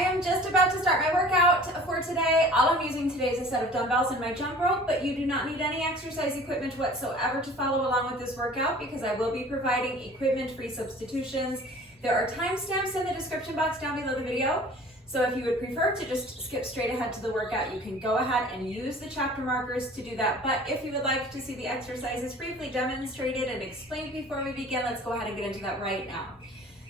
I am just about to start my workout for today. All I'm using today is a set of dumbbells and my jump rope, but you do not need any exercise equipment whatsoever to follow along with this workout because I will be providing equipment-free substitutions. There are timestamps in the description box down below the video. So if you would prefer to just skip straight ahead to the workout, you can go ahead and use the chapter markers to do that. But if you would like to see the exercises briefly demonstrated and explained before we begin, let's go ahead and get into that right now.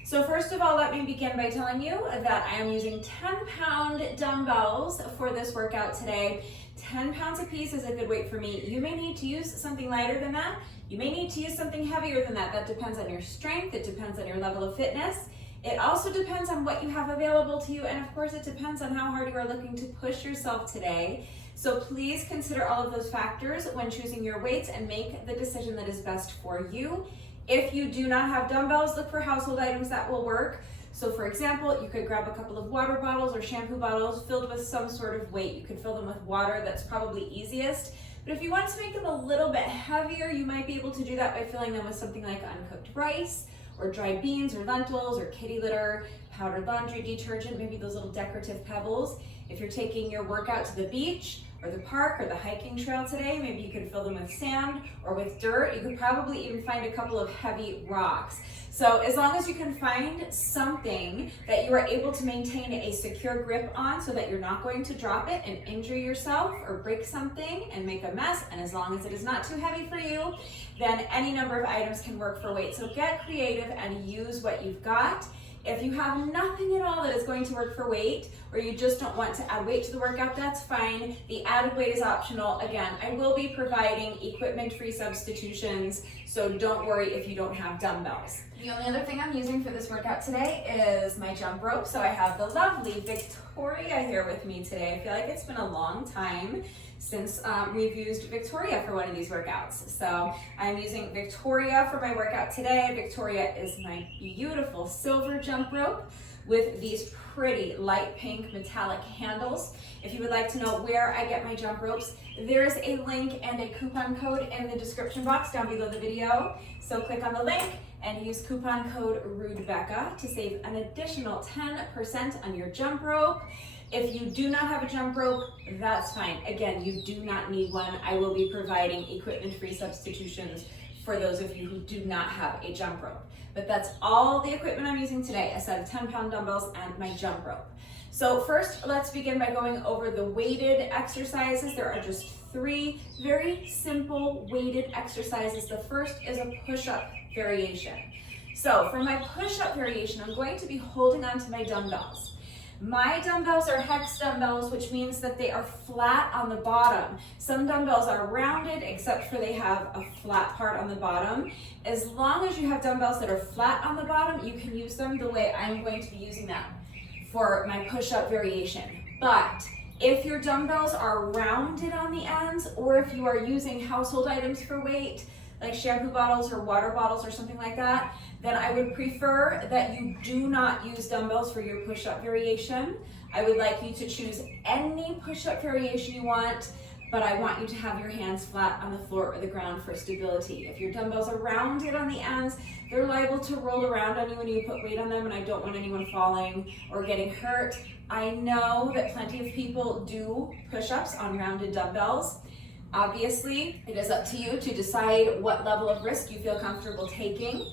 So first of all, let me begin by telling you that I am using 10-pound dumbbells for this workout today. 10 pounds a piece is a good weight for me. You may need to use something lighter than that. You may need to use something heavier than that. That depends on your strength. It depends on your level of fitness. It also depends on what you have available to you, and of course it depends on how hard you are looking to push yourself today. So please consider all of those factors when choosing your weights and make the decision that is best for you. If you do not have dumbbells, look for household items that will work. So for example, you could grab a couple of water bottles or shampoo bottles filled with some sort of weight. You could fill them with water, that's probably easiest. But if you want to make them a little bit heavier, you might be able to do that by filling them with something like uncooked rice, or dried beans, or lentils, or kitty litter, powdered laundry detergent, maybe those little decorative pebbles. If you're taking your workout to the beach, or the park, or the hiking trail today, maybe you can fill them with sand or with dirt. You could probably even find a couple of heavy rocks. So as long as you can find something that you are able to maintain a secure grip on so that you're not going to drop it and injure yourself or break something and make a mess, and as long as it is not too heavy for you, then any number of items can work for weight. So get creative and use what you've got. If you have nothing at all that is going to work for weight, or you just don't want to add weight to the workout, that's fine. The added weight is optional. Again, I will be providing equipment-free substitutions, so don't worry if you don't have dumbbells. The only other thing I'm using for this workout today is my jump rope. So I have the lovely Victoria here with me today. I feel like it's been a long time since we've used Victoria for one of these workouts. So I'm using Victoria for my workout today. Victoria is my beautiful silver jump rope with these pretty light pink metallic handles. If you would like to know where I get my jump ropes, there is a link and a coupon code in the description box down below the video. So click on the link and use coupon code RUDEBECCA to save an additional 10% on your jump rope. If you do not have a jump rope, that's fine. Again, you do not need one. I will be providing equipment-free substitutions for those of you who do not have a jump rope. But that's all the equipment I'm using today, a set of 10-pound dumbbells and my jump rope. So first, let's begin by going over the weighted exercises. There are just 3 very simple weighted exercises. The first is a push-up variation. So for my push-up variation, I'm going to be holding onto my dumbbells. My dumbbells are hex dumbbells, which means that they are flat on the bottom. Some dumbbells are rounded, except for they have a flat part on the bottom. As long as you have dumbbells that are flat on the bottom, you can use them the way I'm going to be using them for my push-up variation. But if your dumbbells are rounded on the ends, or if you are using household items for weight, like shampoo bottles or water bottles or something like that, then I would prefer that you do not use dumbbells for your push-up variation. I would like you to choose any push-up variation you want, but I want you to have your hands flat on the floor or the ground for stability. If your dumbbells are rounded on the ends, they're liable to roll around on you when you put weight on them, and I don't want anyone falling or getting hurt. I know that plenty of people do push-ups on rounded dumbbells. Obviously, it is up to you to decide what level of risk you feel comfortable taking.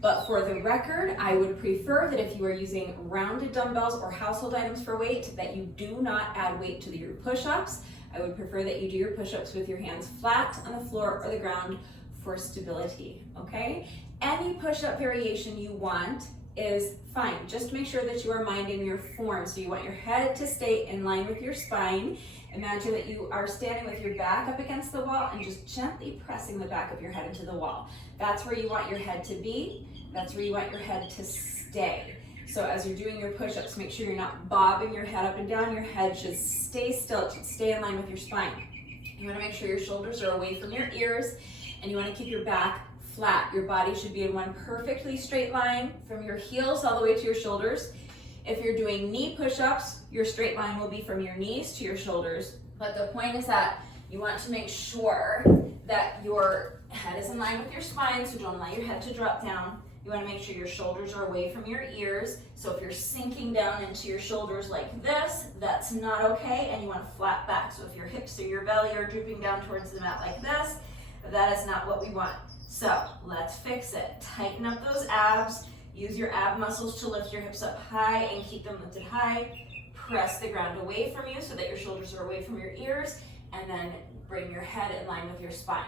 But for the record, I would prefer that if you are using rounded dumbbells or household items for weight, that you do not add weight to your push-ups. I would prefer that you do your push-ups with your hands flat on the floor or the ground for stability, okay? Any push-up variation you want is fine. Just make sure that you are minding your form. So you want your head to stay in line with your spine. Imagine that you are standing with your back up against the wall and just gently pressing the back of your head into the wall. That's where you want your head to be. That's where you want your head to stay. So as you're doing your push-ups, make sure you're not bobbing your head up and down. Your head should stay still, it should stay in line with your spine. You want to make sure your shoulders are away from your ears, and you want to keep your back flat. Your body should be in one perfectly straight line from your heels all the way to your shoulders. If you're doing knee push-ups, your straight line will be from your knees to your shoulders. But the point is that you want to make sure that your head is in line with your spine, so don't allow your head to drop down. You want to make sure your shoulders are away from your ears. So if you're sinking down into your shoulders like this, that's not okay, and you want to flat back. So if your hips or your belly are drooping down towards the mat like this, that is not what we want. So let's fix it. Tighten up those abs. Use your ab muscles to lift your hips up high and keep them lifted high. Press the ground away from you so that your shoulders are away from your ears, and then bring your head in line with your spine.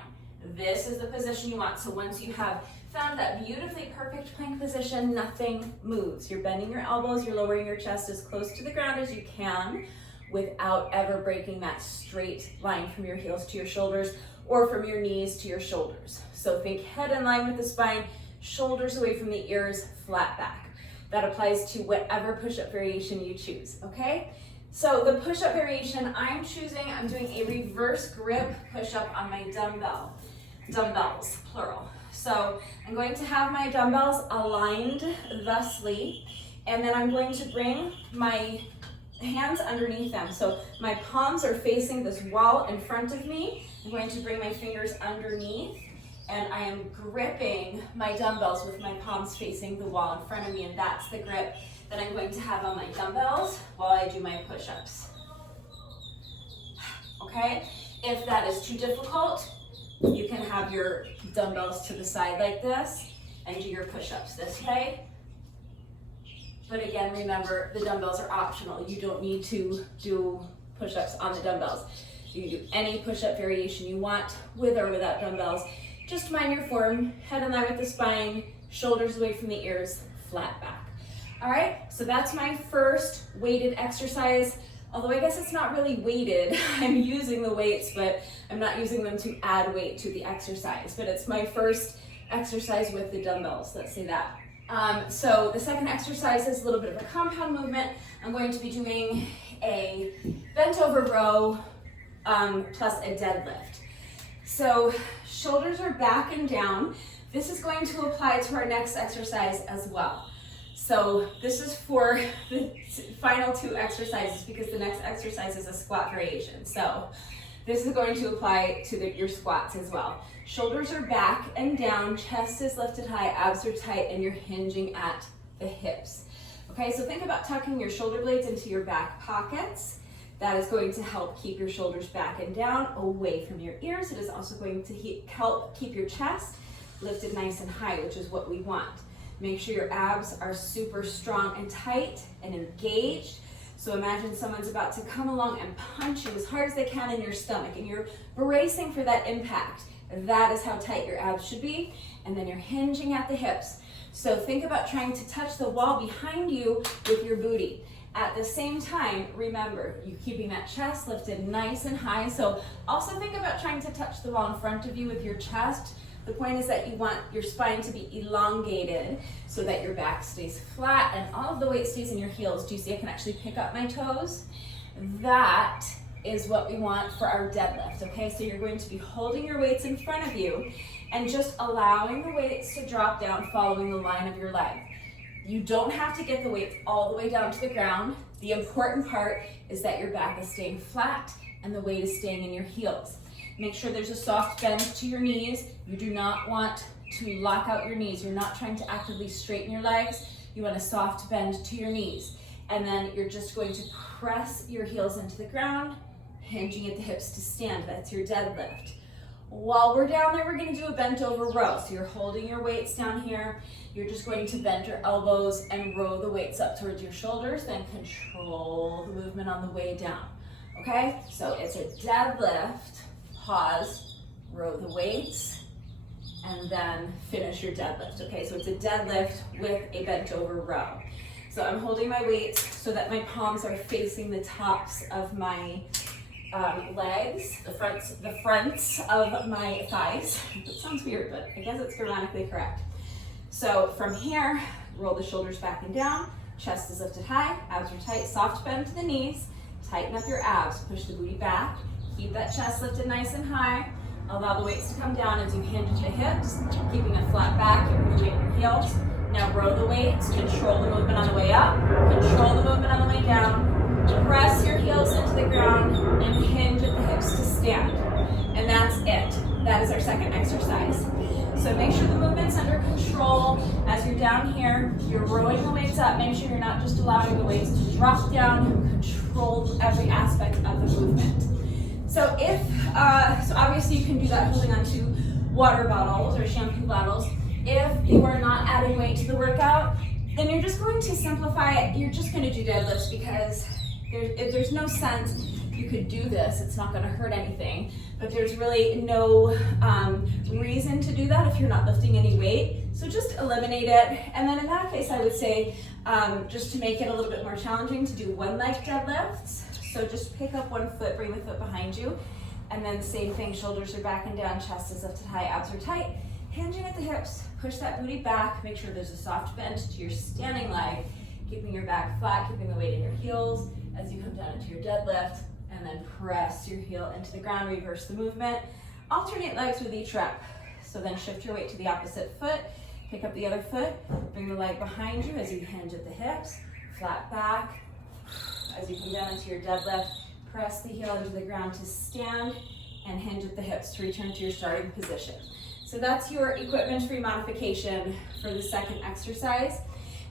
This is the position you want. So once you have found that beautifully perfect plank position, nothing moves. You're bending your elbows, you're lowering your chest as close to the ground as you can without ever breaking that straight line from your heels to your shoulders or from your knees to your shoulders. So think head in line with the spine, shoulders away from the ears, flat back. That applies to whatever push-up variation you choose, okay? So the push-up variation I'm choosing, I'm doing a reverse grip push-up on my dumbbells, plural. So I'm going to have my dumbbells aligned thusly, and then I'm going to bring my hands underneath them. So my palms are facing this wall in front of me. I'm going to bring my fingers underneath, and I am gripping my dumbbells with my palms facing the wall in front of me, and that's the grip that I'm going to have on my dumbbells while I do my push-ups. Okay? If that is too difficult, you can have your dumbbells to the side like this and do your push-ups this way. But again, remember, the dumbbells are optional. You don't need to do push-ups on the dumbbells. You can do any push-up variation you want with or without dumbbells. Just mind your form, head in line with the spine, shoulders away from the ears, flat back. All right, so that's my first weighted exercise. Although I guess it's not really weighted. I'm using the weights, but I'm not using them to add weight to the exercise. But it's my first exercise with the dumbbells, let's say that. So the second exercise is a little bit of a compound movement. I'm going to be doing a bent over row plus a deadlift. So shoulders are back and down. This is going to apply to our next exercise as well. So this is for the final two exercises because the next exercise is a squat variation. So this is going to apply to your squats as well. Shoulders are back and down, chest is lifted high, abs are tight, and you're hinging at the hips. Okay, so think about tucking your shoulder blades into your back pockets. That is going to help keep your shoulders back and down away from your ears. It is also going to help keep your chest lifted nice and high, which is what we want. Make sure your abs are super strong and tight and engaged. So imagine someone's about to come along and punch you as hard as they can in your stomach, and you're bracing for that impact. That is how tight your abs should be. And then you're hinging at the hips. So think about trying to touch the wall behind you with your booty. At the same time, remember, you keeping that chest lifted nice and high. So also think about trying to touch the wall in front of you with your chest. The point is that you want your spine to be elongated so that your back stays flat and all of the weight stays in your heels. Do you see I can actually pick up my toes? That is what we want for our deadlift, okay? So you're going to be holding your weights in front of you and just allowing the weights to drop down following the line of your leg. You don't have to get the weights all the way down to the ground. The important part is that your back is staying flat and the weight is staying in your heels. Make sure there's a soft bend to your knees. You do not want to lock out your knees. You're not trying to actively straighten your legs. You want a soft bend to your knees. And then you're just going to press your heels into the ground, hinging at the hips to stand. That's your deadlift. While we're down there, we're going to do a bent over row. So you're holding your weights down here. You're just going to bend your elbows and row the weights up towards your shoulders, then control the movement on the way down. Okay? So it's a deadlift. Pause, row the weights, and then finish your deadlift. Okay, so it's a deadlift with a bent over row. So I'm holding my weights so that my palms are facing the tops of my legs, the fronts of my thighs. It sounds weird, but I guess it's grammatically correct. So from here, roll the shoulders back and down, chest is lifted high, abs are tight, soft bend to the knees, tighten up your abs, push the booty back. Keep that chest lifted nice and high. Allow the weights to come down as you hinge the hips, keeping a flat back, you're going to weight your heels. Now row the weights, control the movement on the way up, control the movement on the way down, press your heels into the ground, and hinge at the hips to stand. And that's it. That is our second exercise. So make sure the movement's under control as you're down here, you're rowing the weights up. Make sure you're not just allowing the weights to drop down. Control every aspect of the movement. So so obviously you can do that holding onto water bottles or shampoo bottles. If you are not adding weight to the workout, then you're just going to simplify it. You're just going to do deadlifts because there's no sense. You could do this, it's not going to hurt anything, but there's really no reason to do that if you're not lifting any weight. So just eliminate it. And then in that case, I would say just to make it a little bit more challenging, to do one leg deadlifts. So just pick up one foot, bring the foot behind you, and then same thing, shoulders are back and down, chest is lifted high, abs are tight, hinging at the hips, push that booty back, make sure there's a soft bend to your standing leg, keeping your back flat, keeping the weight in your heels as you come down into your deadlift. And then press your heel into the ground, reverse the movement. Alternate legs with each rep. So then shift your weight to the opposite foot, pick up the other foot, bring the leg behind you as you hinge at the hips, flat back. As you come down into your deadlift, press the heel into the ground to stand and hinge at the hips to return to your starting position. So that's your equipment-free modification for the second exercise.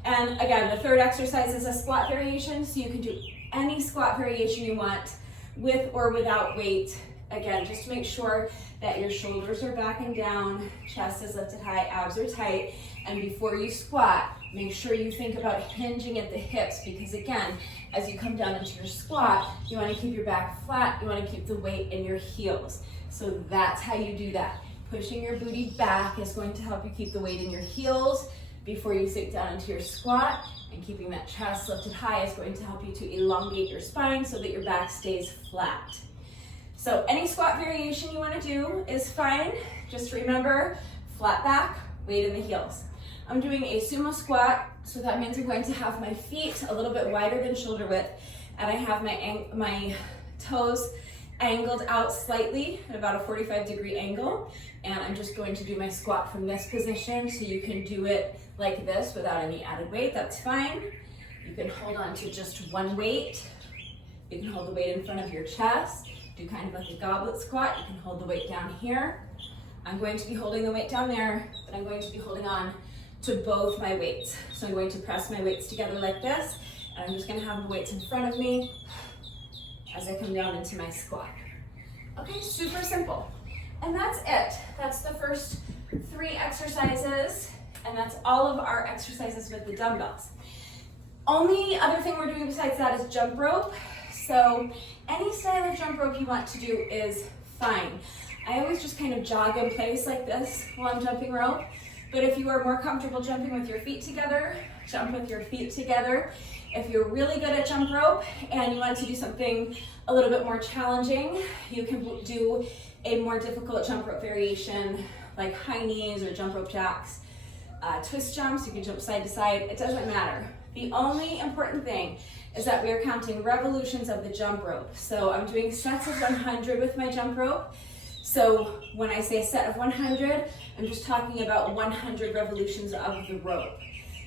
And again, the third exercise is a squat variation, so you can do any squat variation you want, with or without weight. Again, just make sure that your shoulders are back and down, chest is lifted high, abs are tight, and before you squat, make sure you think about hinging at the hips, because again, as you come down into your squat, you want to keep your back flat, you want to keep the weight in your heels. So that's how you do that. Pushing your booty back is going to help you keep the weight in your heels before you sink down into your squat. And keeping that chest lifted high is going to help you to elongate your spine so that your back stays flat. So any squat variation you want to do is fine. Just remember, flat back, weight in the heels. I'm doing a sumo squat, so that means I'm going to have my feet a little bit wider than shoulder width, and I have my toes angled out slightly at about a 45-degree angle, and I'm just going to do my squat from this position. So you can do it like this without any added weight, that's fine. You can hold on to just one weight. You can hold the weight in front of your chest, do kind of like a goblet squat. You can hold the weight down here. I'm going to be holding the weight down there, but I'm going to be holding on to both my weights. So I'm going to press my weights together like this, and I'm just going to have the weights in front of me as I come down into my squat. Okay, super simple. And that's it. That's the first 3 exercises, and that's all of our exercises with the dumbbells. Only other thing we're doing besides that is jump rope. So any style of jump rope you want to do is fine. I always just kind of jog in place like this while I'm jumping rope. But if you are more comfortable jumping with your feet together, jump with your feet together. If you're really good at jump rope and you want to do something a little bit more challenging, you can do a more difficult jump rope variation like high knees or jump rope jacks, twist jumps. You can jump side to side, it doesn't matter. The only important thing is that we are counting revolutions of the jump rope. So I'm doing sets of 100 with my jump rope. So when I say a set of 100, I'm just talking about 100 revolutions of the rope.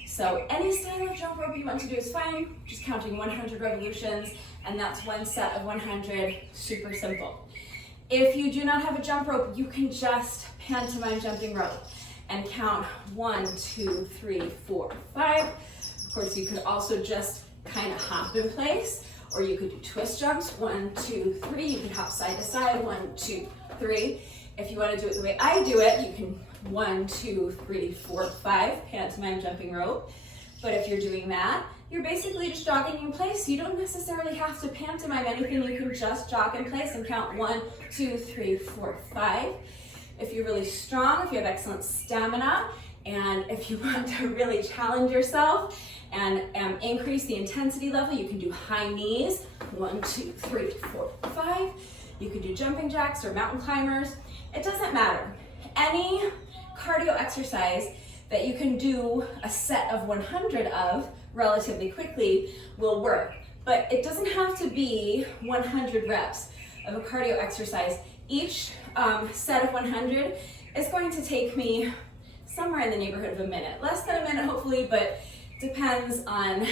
So any style of jump rope you want to do is fine, just counting 100 revolutions, and that's one set of 100, super simple. If you do not have a jump rope, you can just pantomime jumping rope and count 1, 2, 3, 4, 5. Of course, you could also just kind of hop in place, or you could do twist jumps, 1, 2, 3. You can hop side to side, 1, 2, 3. If you want to do it the way I do it, you can 1, 2, 3, 4, 5, pantomime jumping rope. But if you're doing that, you're basically just jogging in place. You don't necessarily have to pantomime anything. You can just jog in place and count 1, 2, 3, 4, 5. If you're really strong, if you have excellent stamina, and if you want to really challenge yourself and increase the intensity level, you can do high knees, 1, 2, 3, 4, 5. You can do jumping jacks or mountain climbers. It doesn't matter. Any cardio exercise that you can do a set of 100 of relatively quickly will work. But it doesn't have to be 100 reps of a cardio exercise. Each set of 100 is going to take me somewhere in the neighborhood of a minute. Less than a minute, hopefully, but depends on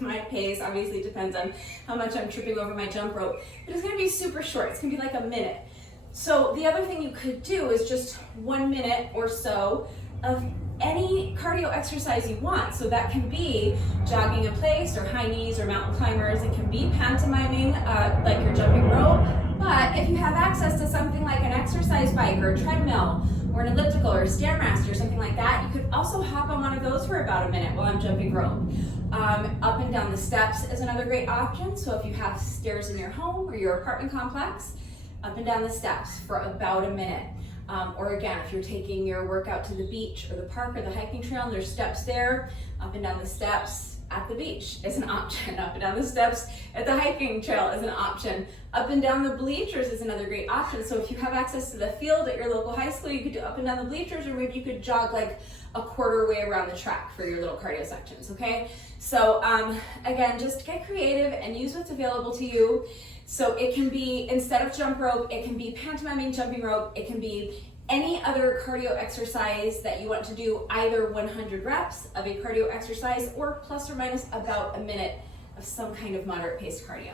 my pace. Obviously, it depends on how much I'm tripping over my jump rope. But it's gonna be super short. It's gonna be like a minute. So the other thing you could do is just 1 minute or so of any cardio exercise you want. So that can be jogging in place or high knees or mountain climbers. It can be pantomiming like you're jumping rope. But if you have access to something like an exercise bike or a treadmill or an elliptical or a Stairmaster or something like that, you could also hop on one of those for about a minute while I'm jumping rope. Up and down the steps is another great option. So if you have stairs in your home or your apartment complex, up and down the steps for about a minute. Or again, if you're taking your workout to the beach or the park or the hiking trail and there's steps there, up and down the steps at the beach is an option. Up and down the steps at the hiking trail is an option. Up and down the bleachers is another great option. So if you have access to the field at your local high school, you could do up and down the bleachers, or maybe you could jog like a quarter way around the track for your little cardio sections, okay? So again, just get creative and use what's available to you. So it can be, instead of jump rope, it can be pantomiming jumping rope, it can be any other cardio exercise that you want to do, either 100 reps of a cardio exercise or plus or minus about a minute of some kind of moderate paced cardio.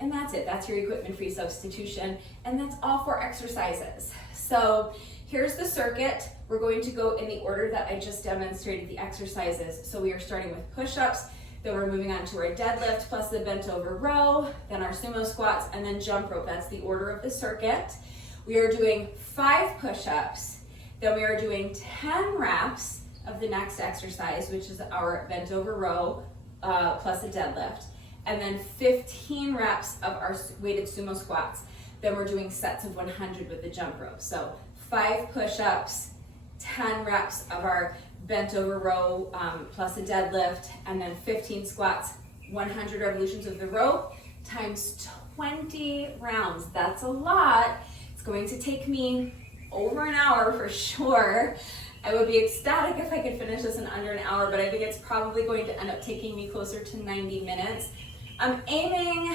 And that's it, that's your equipment-free substitution, and that's all 4 exercises. So here's the circuit. We're going to go in the order that I just demonstrated the exercises. So we are starting with push-ups, then we're moving on to our deadlift plus the bent over row, then our sumo squats, and then jump rope. That's the order of the circuit. We are doing 5 push-ups, then we are doing 10 reps of the next exercise, which is our bent over row plus a deadlift, and then 15 reps of our weighted sumo squats. Then we're doing sets of 100 with the jump rope. So 5 push-ups, 10 reps of our bent over row plus a deadlift, and then 15 squats, 100 revolutions of the rope times 20 rounds. That's a lot. It's going to take me over an hour for sure. I would be ecstatic if I could finish this in under an hour, but I think it's probably going to end up taking me closer to 90 minutes. I'm aiming,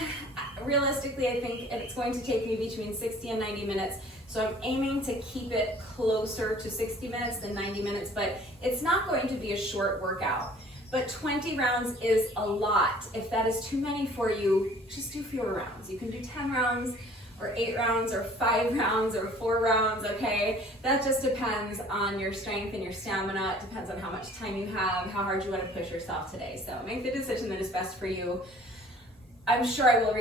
realistically, I think it's going to take me between 60 and 90 minutes. So I'm aiming to keep it closer to 60 minutes than 90 minutes, but it's not going to be a short workout. But 20 rounds is a lot. If that is too many for you, just do fewer rounds. You can do 10 rounds or 8 rounds or 5 rounds or 4 rounds, okay? That just depends on your strength and your stamina. It depends on how much time you have, how hard you want to push yourself today. So make the decision that is best for you. I'm sure I will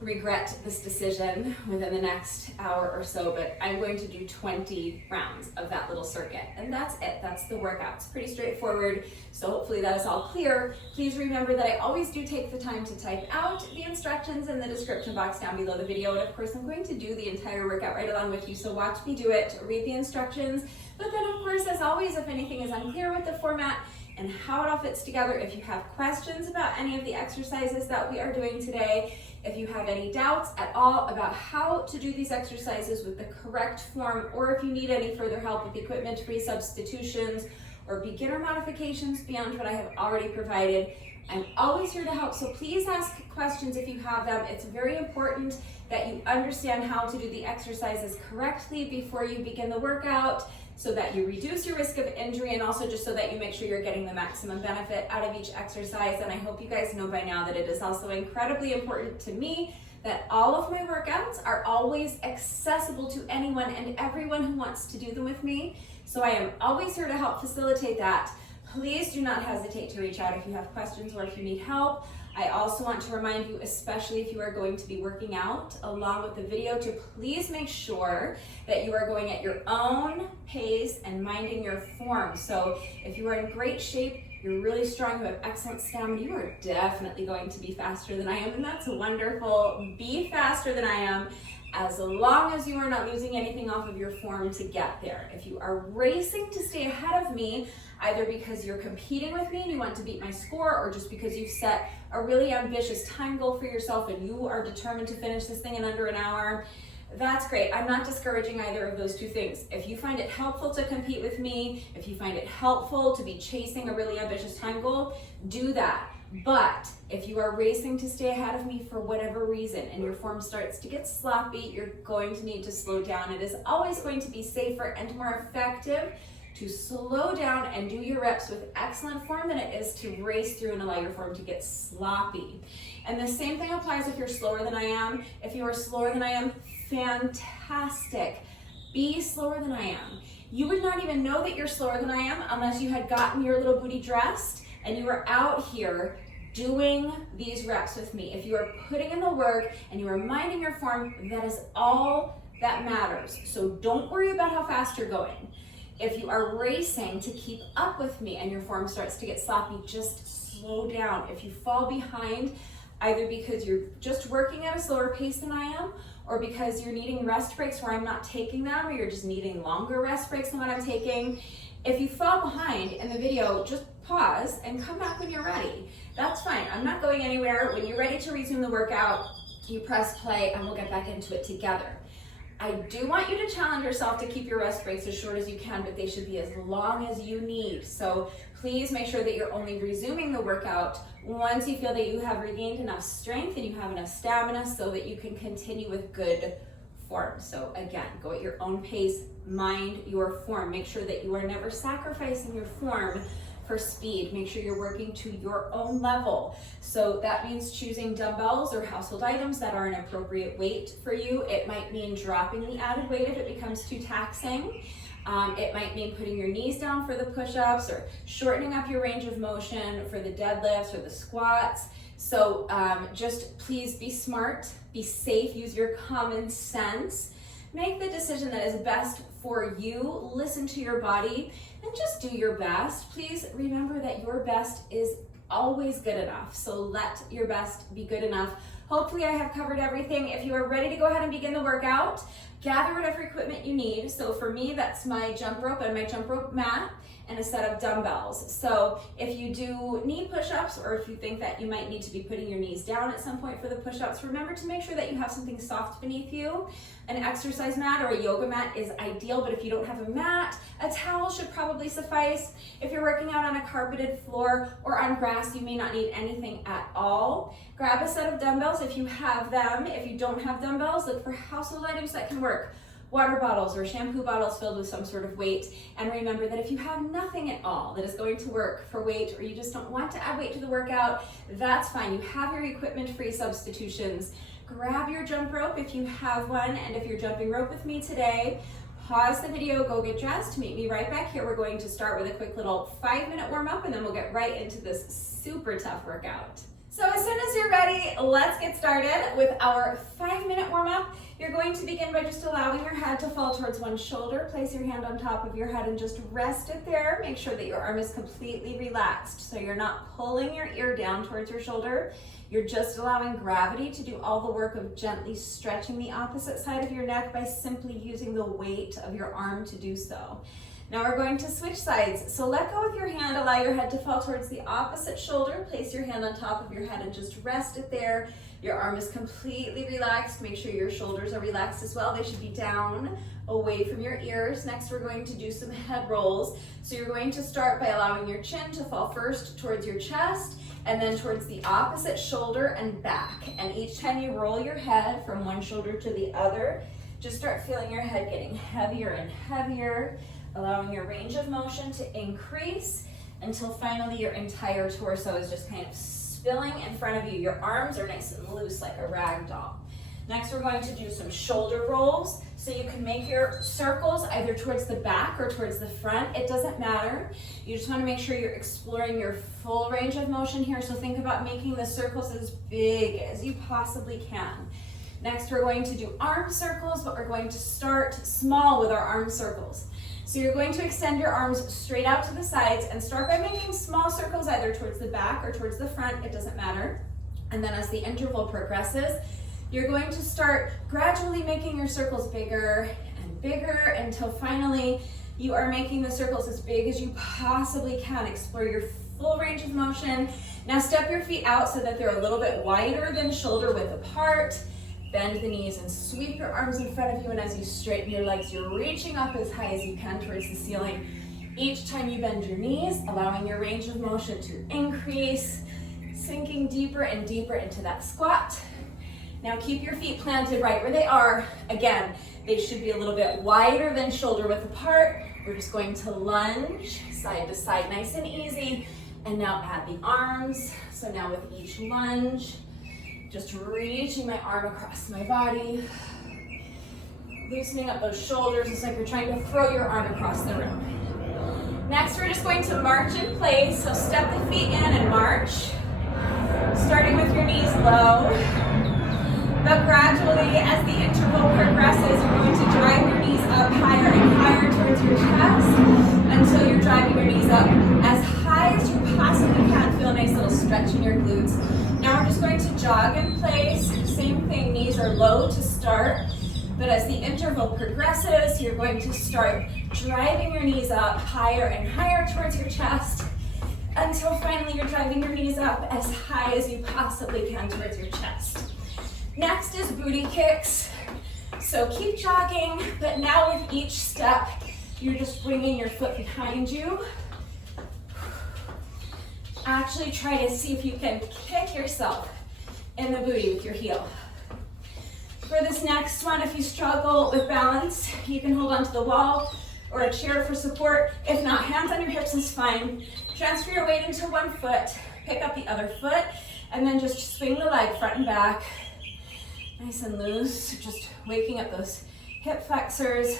regret this decision within the next hour or so, but I'm going to do 20 rounds of that little circuit. And that's it, that's the workout. It's pretty straightforward, so hopefully that is all clear. Please remember that I always do take the time to type out the instructions in the description box down below the video. And of course, I'm going to do the entire workout right along with you, so watch me do it, read the instructions. But then of course, as always, if anything is unclear with the format and how it all fits together, if you have questions about any of the exercises that we are doing today, if you have any doubts at all about how to do these exercises with the correct form, or if you need any further help with equipment-free substitutions or beginner modifications beyond what I have already provided, I'm always here to help. So please ask questions if you have them. It's very important that you understand how to do the exercises correctly before you begin the workout, so that you reduce your risk of injury, and also just so that you make sure you're getting the maximum benefit out of each exercise. And I hope you guys know by now that it is also incredibly important to me that all of my workouts are always accessible to anyone and everyone who wants to do them with me. So I am always here to help facilitate that. Please do not hesitate to reach out if you have questions or if you need help. I also want to remind you, especially if you are going to be working out along with the video, to please make sure that you are going at your own pace and minding your form. So if you are in great shape, you're really strong, you have excellent stamina, you are definitely going to be faster than I am, and that's wonderful. Be faster than I am, as long as you are not losing anything off of your form to get there. If you are racing to stay ahead of me, either because you're competing with me and you want to beat my score, or just because you've set a really ambitious time goal for yourself and you are determined to finish this thing in under an hour, that's great. I'm not discouraging either of those two things. If you find it helpful to compete with me, if you find it helpful to be chasing a really ambitious time goal, do that. But if you are racing to stay ahead of me for whatever reason and your form starts to get sloppy, you're going to need to slow down. It is always going to be safer and more effective to slow down and do your reps with excellent form than it is to race through and allow your form to get sloppy. And the same thing applies if you're slower than I am. If you are slower than I am, fantastic. Be slower than I am. You would not even know that you're slower than I am unless you had gotten your little booty dressed and you were out here doing these reps with me. If you are putting in the work and you are minding your form, that is all that matters. So don't worry about how fast you're going. If you are racing to keep up with me and your form starts to get sloppy, just slow down. If you fall behind, either because you're just working at a slower pace than I am, or because you're needing rest breaks where I'm not taking them, or you're just needing longer rest breaks than what I'm taking, if you fall behind in the video, just pause and come back when you're ready. That's fine. I'm not going anywhere. When you're ready to resume the workout, you press play and we'll get back into it together. I do want you to challenge yourself to keep your rest breaks as short as you can, but they should be as long as you need. So please make sure that you're only resuming the workout once you feel that you have regained enough strength and you have enough stamina so that you can continue with good form. So again, go at your own pace, mind your form. Make sure that you are never sacrificing your form for speed. Make sure you're working to your own level. So that means choosing dumbbells or household items that are an appropriate weight for you. It might mean dropping the added weight if it becomes too taxing. It might mean putting your knees down for the push-ups or shortening up your range of motion for the deadlifts or the squats. So just please be smart, be safe, use your common sense. Make the decision that is best for you, listen to your body, and just do your best. Please remember that your best is always good enough, so let your best be good enough. Hopefully I have covered everything. If you are ready to go ahead and begin the workout, gather whatever equipment you need. So for me, that's my jump rope and my jump rope mat and a set of dumbbells. So if you do need push-ups, or if you think that you might need to be putting your knees down at some point for the push-ups, remember to make sure that you have something soft beneath you. An exercise mat or a yoga mat is ideal, but if you don't have a mat, a towel should probably suffice. If you're working out on a carpeted floor or on grass, you may not need anything at all. Grab a set of dumbbells if you have them. If you don't have dumbbells, look for household items that can work. Water bottles or shampoo bottles filled with some sort of weight. And remember that if you have nothing at all that is going to work for weight, or you just don't want to add weight to the workout, that's fine. You have your equipment-free substitutions. Grab your jump rope if you have one, and if you're jumping rope with me today, pause the video, go get dressed, meet me right back here. We're going to start with a quick little 5-minute warm-up, and then we'll get right into this super tough workout. So as soon as you're ready, let's get started with our 5-minute warm-up. You're going to begin by just allowing your head to fall towards one shoulder. Place your hand on top of your head and just rest it there. Make sure that your arm is completely relaxed, so you're not pulling your ear down towards your shoulder. You're just allowing gravity to do all the work of gently stretching the opposite side of your neck by simply using the weight of your arm to do so. Now we're going to switch sides. So let go with your hand, allow your head to fall towards the opposite shoulder. Place your hand on top of your head and just rest it there. Your arm is completely relaxed. Make sure your shoulders are relaxed as well. They should be down, away from your ears. Next, we're going to do some head rolls. So you're going to start by allowing your chin to fall first towards your chest, and then towards the opposite shoulder and back. And each time you roll your head from one shoulder to the other, just start feeling your head getting heavier and heavier, allowing your range of motion to increase until finally your entire torso is just kind of spilling in front of you. Your arms are nice and loose like a rag doll. Next, we're going to do some shoulder rolls. So you can make your circles either towards the back or towards the front. It doesn't matter. You just want to make sure you're exploring your full range of motion here. So think about making the circles as big as you possibly can. Next, we're going to do arm circles, but we're going to start small with our arm circles. So you're going to extend your arms straight out to the sides and start by making small circles either towards the back or towards the front. It doesn't matter. And then as the interval progresses, you're going to start gradually making your circles bigger and bigger until finally you are making the circles as big as you possibly can. Explore your full range of motion. Now step your feet out so that they're a little bit wider than shoulder width apart. Bend the knees and sweep your arms in front of you, and as you straighten your legs, you're reaching up as high as you can towards the ceiling. Each time you bend your knees, allowing your range of motion to increase, sinking deeper and deeper into that squat. Now keep your feet planted right where they are. Again, they should be a little bit wider than shoulder width apart. We're just going to lunge side to side, nice and easy. And now add the arms. So now with each lunge, just reaching my arm across my body, Loosening up those shoulders. It's like you're trying to throw your arm across the room. Next, we're just going to march in place. So step the feet in and march. Starting with your knees low. But gradually, as the interval progresses, you're going to drive your knees up higher and higher towards your chest until you're driving your knees up as high as you possibly can. Feel a nice little stretch in your glutes. Now we're just going to jog in place. Same thing, knees are low to start. But as the interval progresses, you're going to start driving your knees up higher and higher towards your chest until finally you're driving your knees up as high as you possibly can towards your chest. Next is booty kicks. So keep jogging, but now with each step, you're just bringing your foot behind you. Actually try to see if you can kick yourself in the booty with your heel. For this next one, if you struggle with balance, you can hold onto the wall or a chair for support. If not, hands on your hips is fine. Transfer your weight into one foot, pick up the other foot, and then just swing the leg front and back. Nice and loose, just waking up those hip flexors.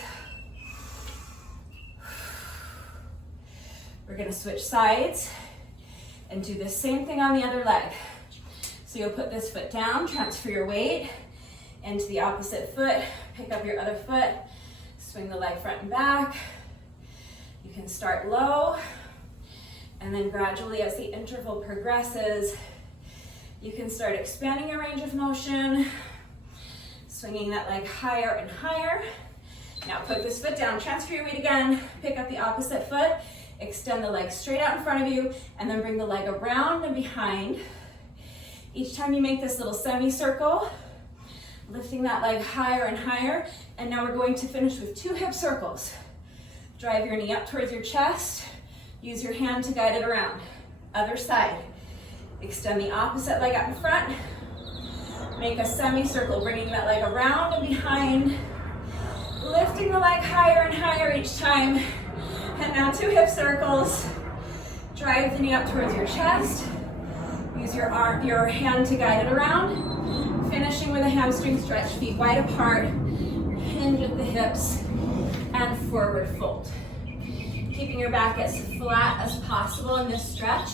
We're gonna switch sides and do the same thing on the other leg. So you'll put this foot down, transfer your weight into the opposite foot, pick up your other foot, swing the leg front and back. You can start low, and then gradually as the interval progresses, you can start expanding your range of motion, swinging that leg higher and higher. Now put this foot down, transfer your weight again, pick up the opposite foot, extend the leg straight out in front of you, and then bring the leg around and behind. Each time you make this little semicircle, lifting that leg higher and higher, and now we're going to finish with 2 hip circles. Drive your knee up towards your chest, use your hand to guide it around. Other side. Extend the opposite leg up in front, make a semicircle, bringing that leg around and behind, lifting the leg higher and higher each time, and now 2 hip circles. Drive the knee up towards your chest, use your hand to guide it around, finishing with a hamstring stretch, feet wide apart, hinge at the hips, and forward fold. Keeping your back as flat as possible in this stretch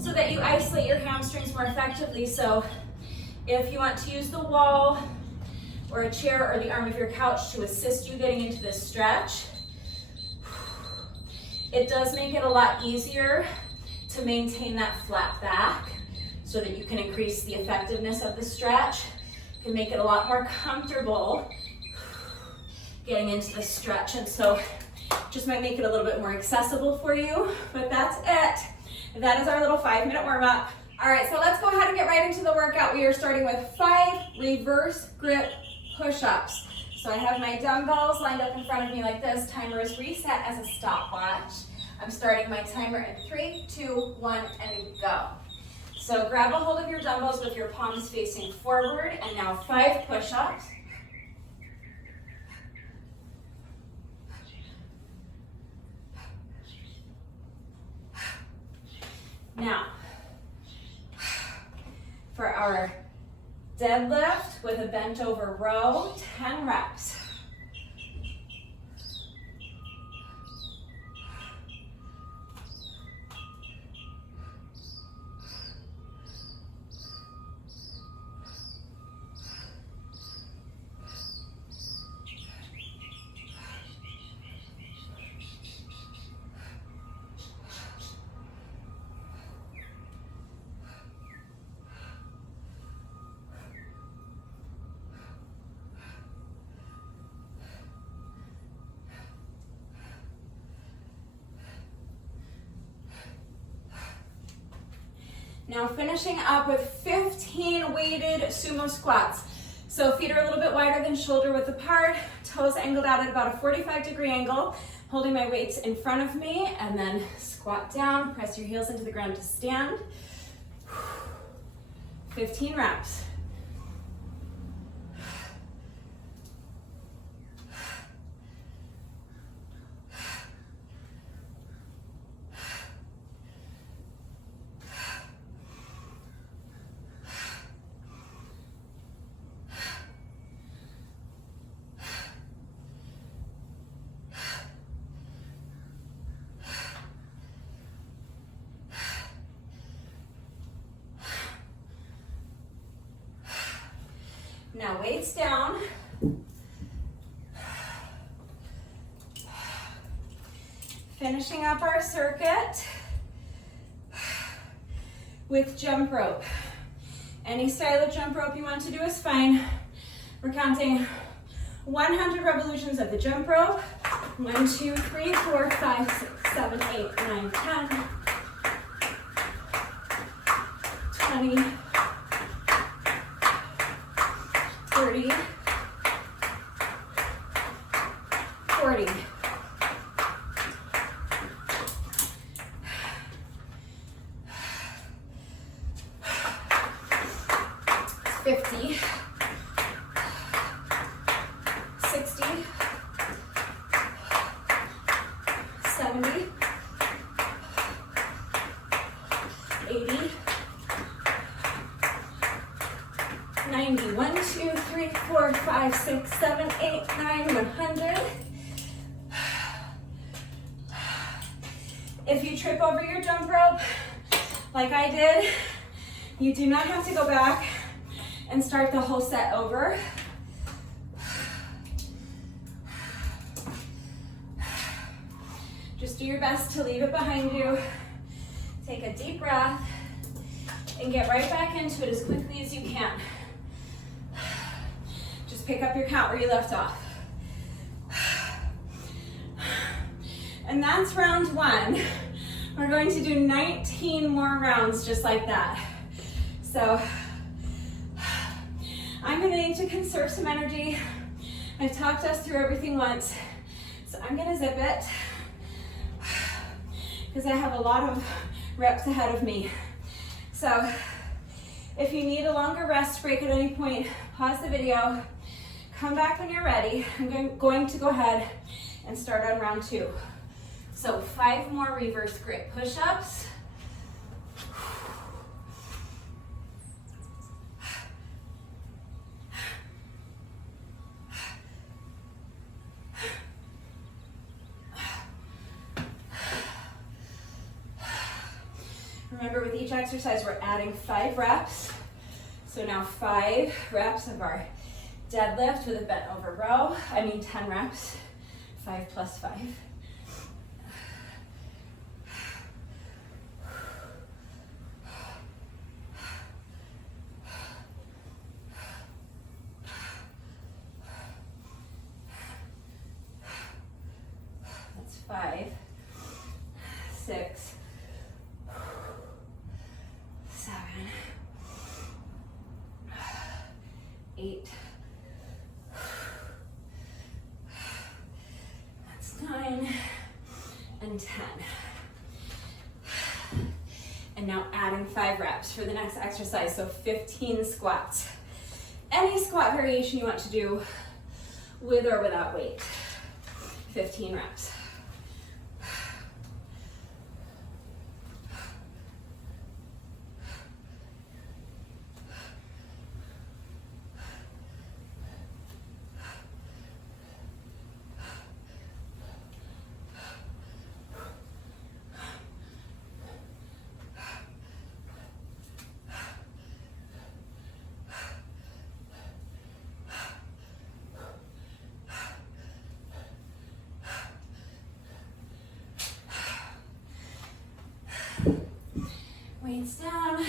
so that you isolate your hamstrings more effectively. So if you want to use the wall or a chair or the arm of your couch to assist you getting into this stretch, it does make it a lot easier to maintain that flat back so that you can increase the effectiveness of the stretch. It can make it a lot more comfortable getting into the stretch, and so just might make it a little bit more accessible for you, but that's it. That is our little 5-minute warm-up. All right, so let's go ahead and get right into the workout. We are starting with 5 reverse grip push-ups. So I have my dumbbells lined up in front of me like this. Timer is reset as a stopwatch. I'm starting my timer in 3, 2, 1, and go. So grab a hold of your dumbbells with your palms facing forward, and now 5 push-ups. Now, for our deadlift with a bent over row, 10 reps. Now finishing up with 15 weighted sumo squats. So feet are a little bit wider than shoulder width apart, toes angled out at about a 45-degree angle, holding my weights in front of me, and then squat down, press your heels into the ground to stand. 15 reps. Now weights down. Finishing up our circuit with jump rope. Any style of jump rope you want to do is fine. We're counting 100 revolutions of the jump rope. 1, 2, 3, 4, 5, 6, 7, 8, 9, 10, 20, 30, 40. 50, 60, 70, 80, 90, 1, 2, 3, 4, 5, 6, 7, 8, 9, 100. If you trip over your jump rope, like I did, you do not have to go back and start the whole set over. Just do your best to leave it behind you. Take a deep breath and get right back into it as quickly as you can. Just pick up your count where you left off. And that's round 1. We're going to do 19 more rounds just like that. So I'm gonna need to conserve some energy. I've talked us through everything once, so I'm gonna zip it because I have a lot of reps ahead of me. So if you need a longer rest break at any point, pause the video, come back when you're ready. I'm going to go ahead and start on round 2. So 5 more reverse grip push-ups. Remember, with each exercise, we're adding 5 reps. So now 5 reps of our deadlift with a bent over row. 10 reps, 5 plus 5. That's 5, 6, 7, 8, that's 9, and 10. And now adding 5 reps for the next exercise, so 15 squats. Any squat variation you want to do with or without weight. 15 reps. Weights down.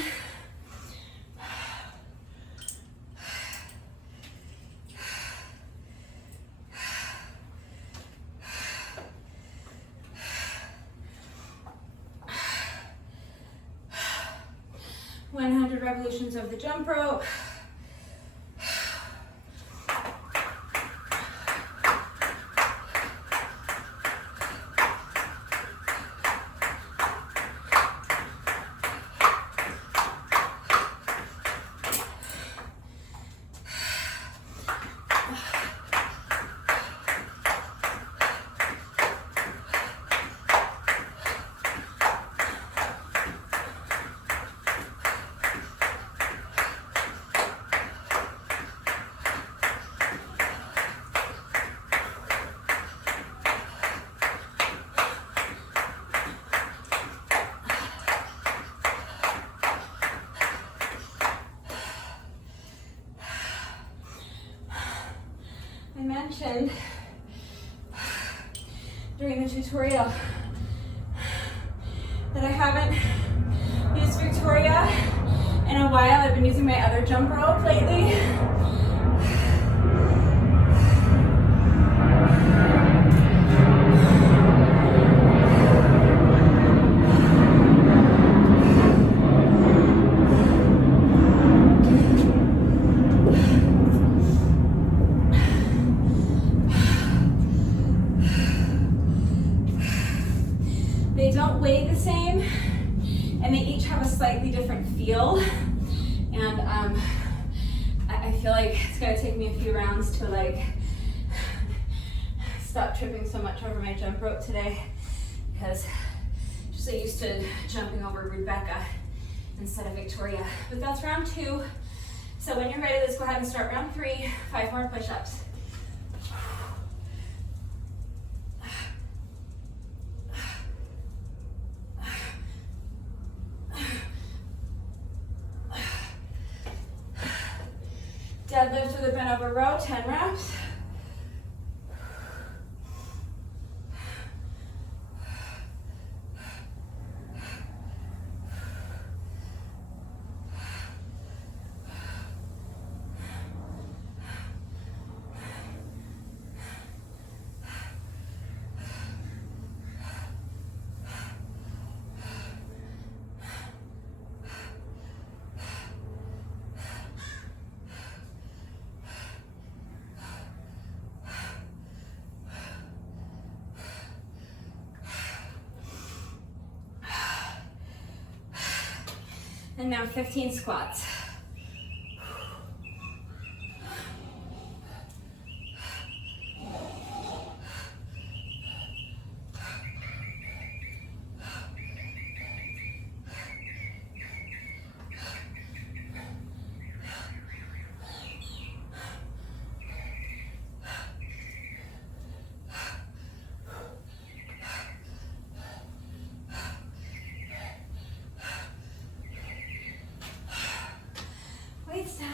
Revolutions of the jump rope. I mentioned during the tutorial that I haven't used Victoria in a while. I've been using my other jump rope lately. They don't weigh the same, and they each have a slightly different feel. And I feel like it's gonna take me a few rounds to like stop tripping so much over my jump rope today, because I'm just so used to jumping over Rebecca instead of Victoria. But that's round 2. So when you're ready, let's go ahead and start round 3. 5 more push-ups. Deadlift with a bent over row, 10 reps. And now 15 squats. Weights down.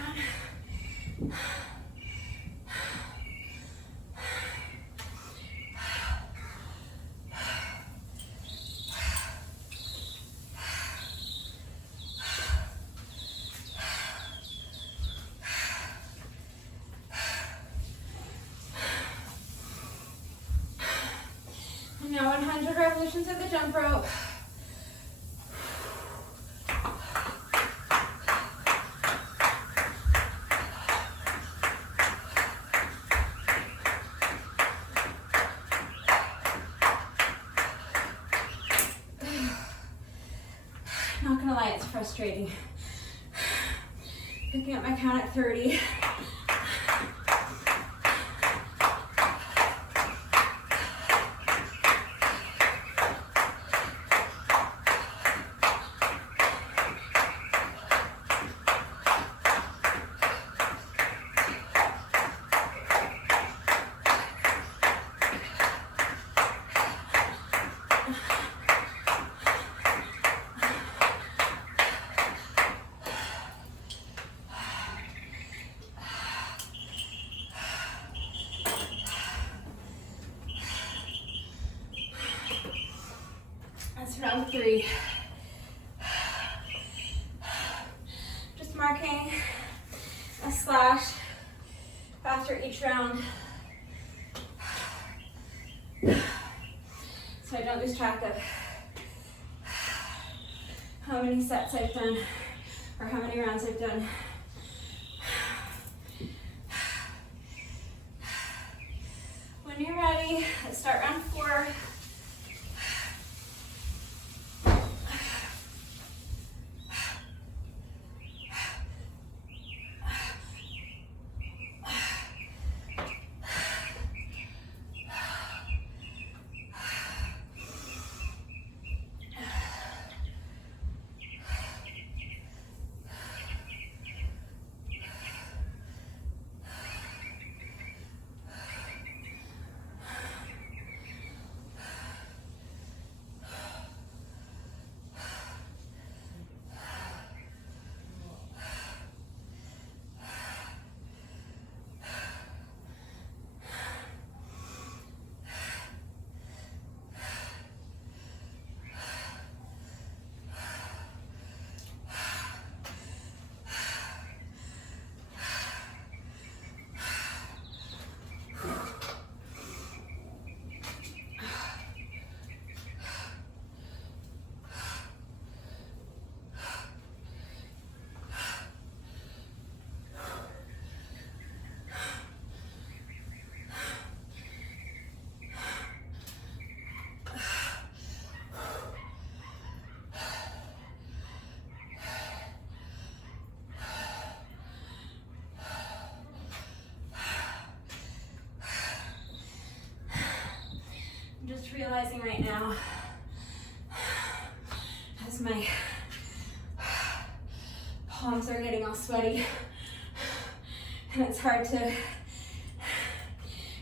And now 100 revolutions of the jump rope. Not gonna lie, it's frustrating. Picking up my count at 30. That's round 3. Just marking a slash after each round, so I don't lose track of how many sets I've done or how many rounds I've done. When you're ready, let's start round 4. realizing right now, as my palms are getting all sweaty, and it's hard to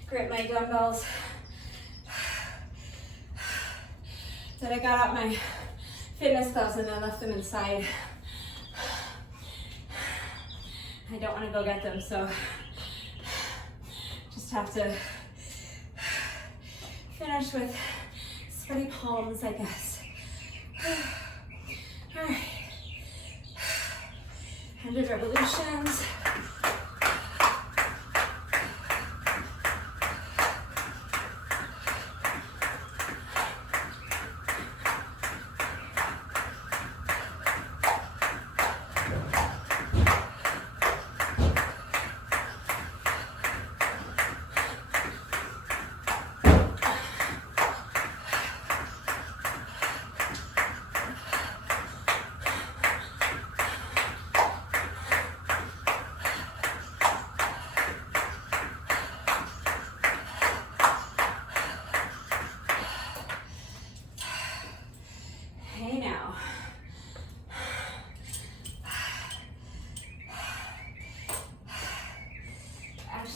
grip my dumbbells, that I got out my fitness gloves and I left them inside. I don't want to go get them, so just have to finish with sweaty palms, I guess. All right, 100 revolutions.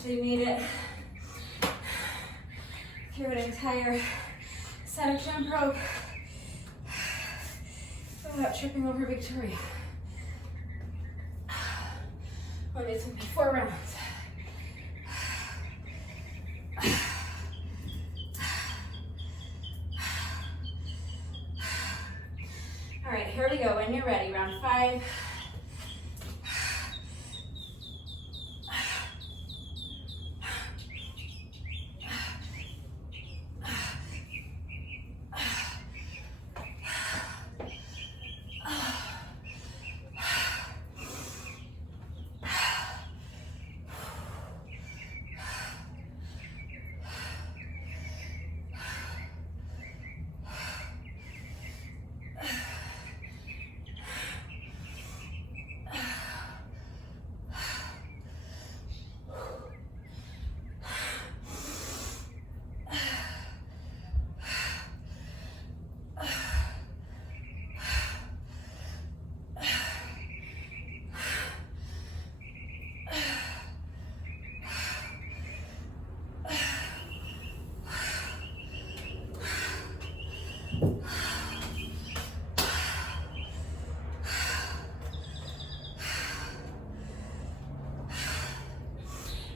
Made it through an entire set of jump rope without tripping over Victoria. Only took me 4 rounds. All right, here we go. When you're ready, round 5.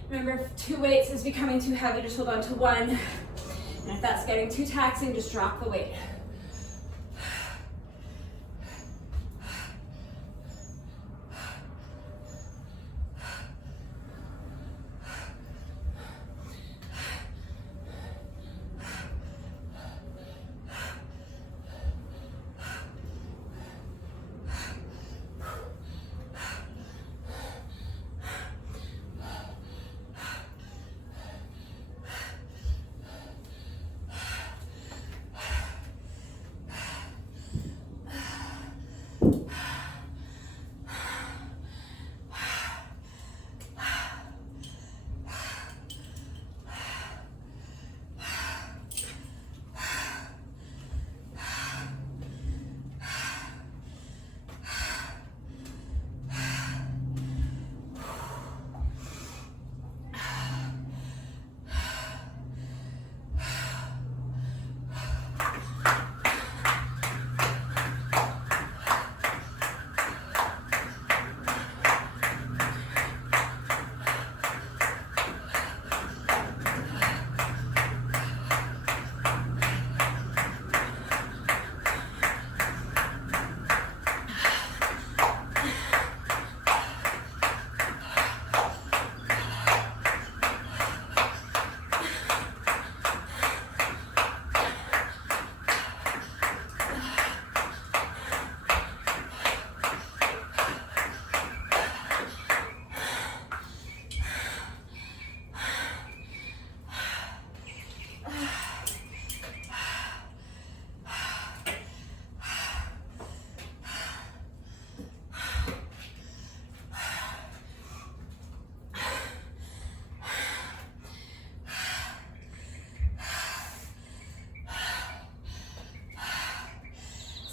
Remember, if 2 weights is becoming too heavy, just hold on to 1. And if that's getting too taxing, just drop the weight.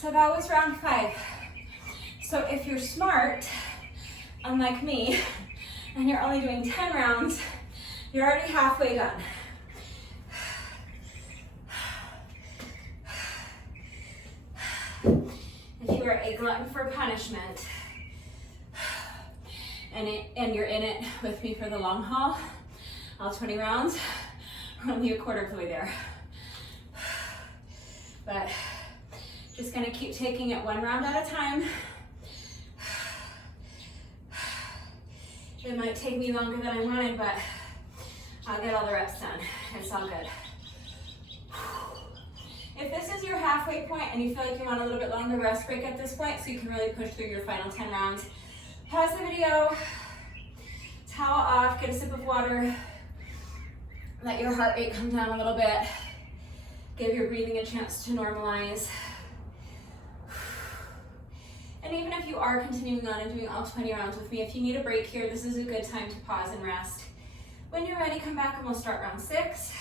So that was round 5. So if you're smart, unlike me, and you're only doing 10 rounds, you're already halfway done. If you are a glutton for punishment, and you're in it with me for the long haul, all 20 rounds, we're only a quarter of the way there. But just gonna keep taking it 1 round at a time. It might take me longer than I wanted, but I'll get all the reps done. It's all good. If this is your halfway point and you feel like you want a little bit longer rest break at this point so you can really push through your final 10 rounds, pause the video, towel off, get a sip of water, let your heart rate come down a little bit, give your breathing a chance to normalize. And even if you are continuing on and doing all 20 rounds with me, if you need a break here, this is a good time to pause and rest. When you're ready, come back and we'll start round 6.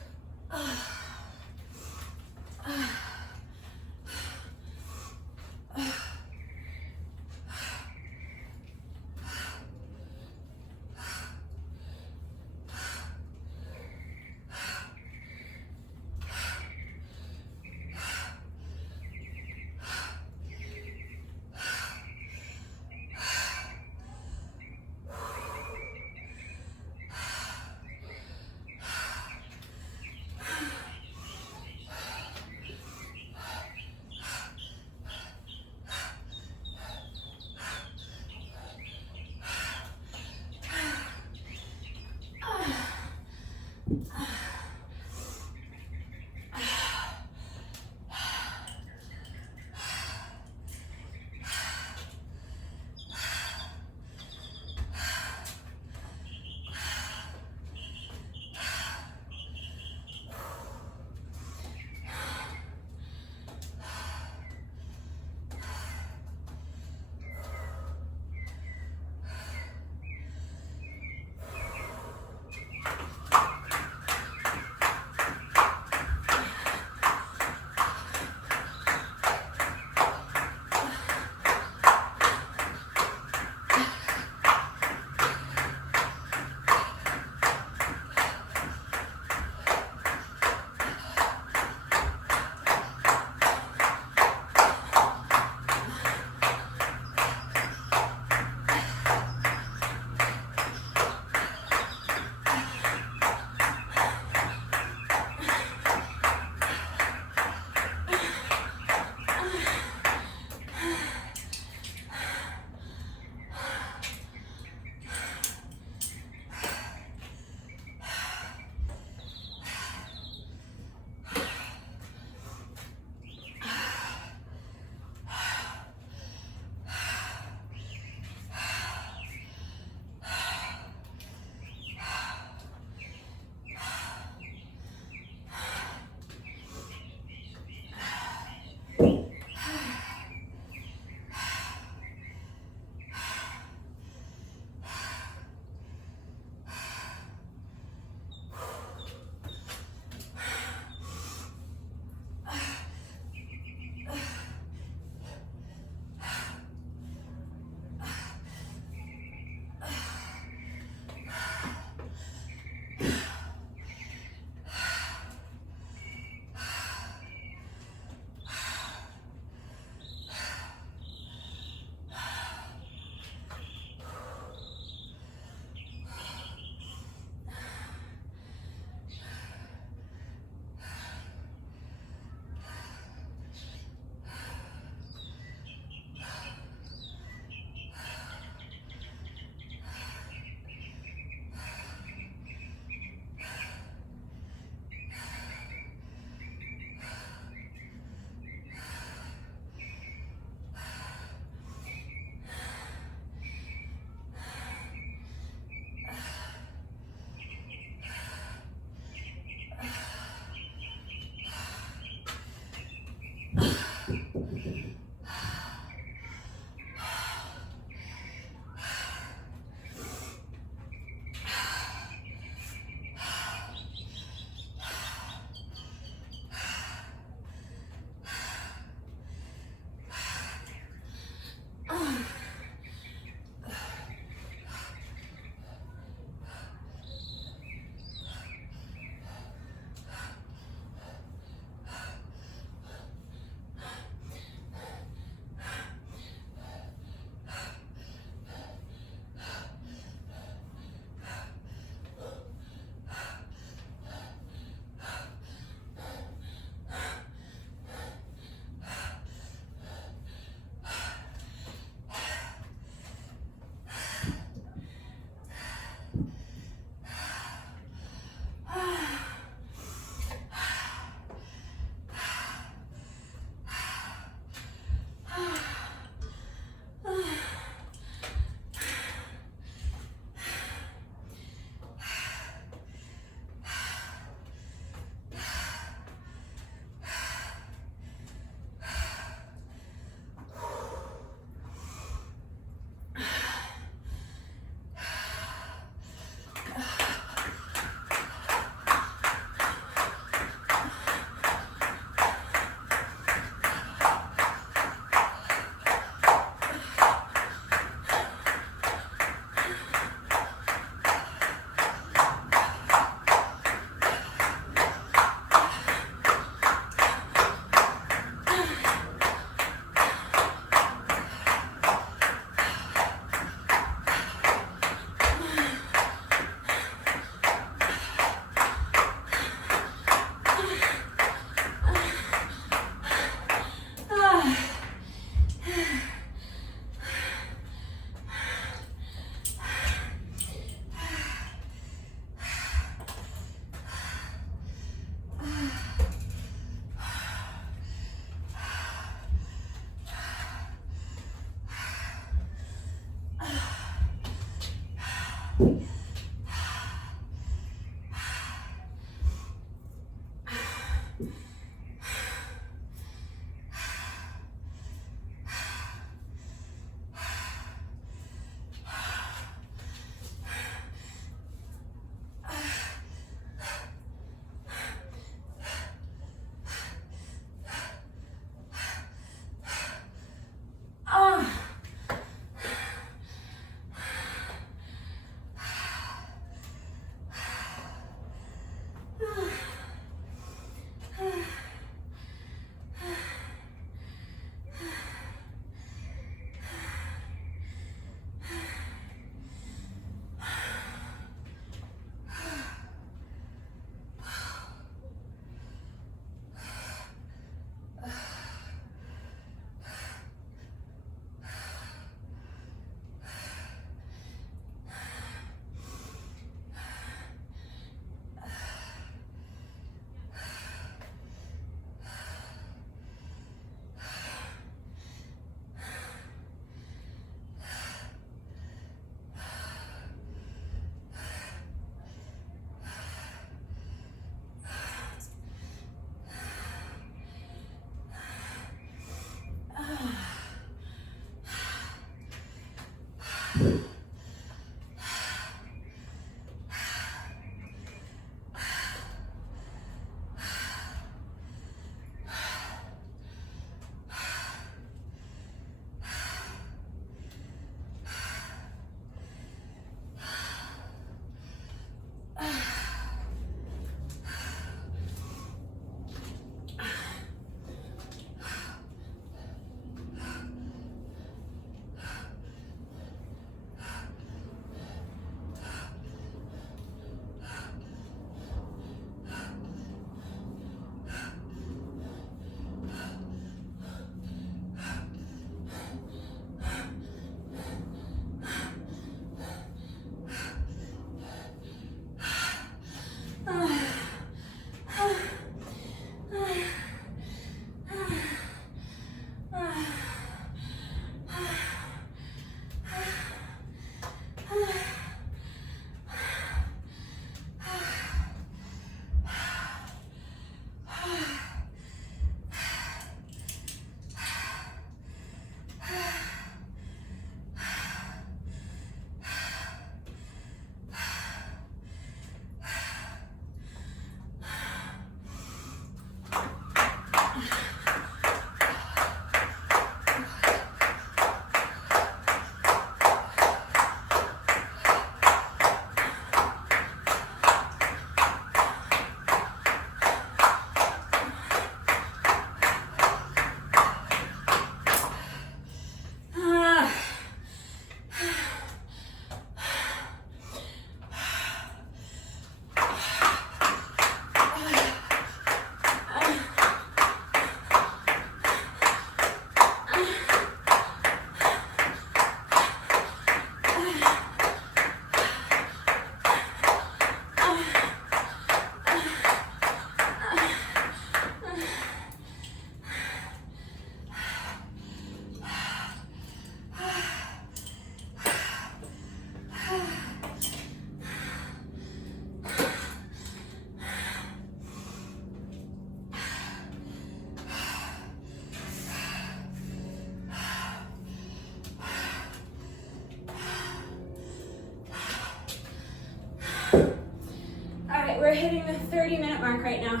We're hitting the 30-minute mark right now.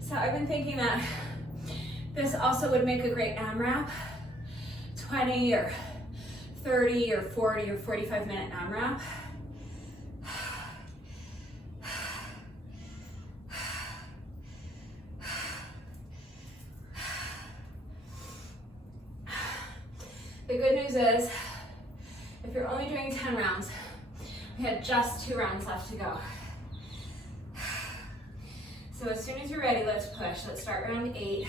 So I've been thinking that this also would make a great AMRAP, 20 or 30 or 40 or 45-minute AMRAP. The good news is, if you're only doing 10 rounds, we had just 2 rounds left to go. So as soon as you're ready, let's push. Let's start round 8.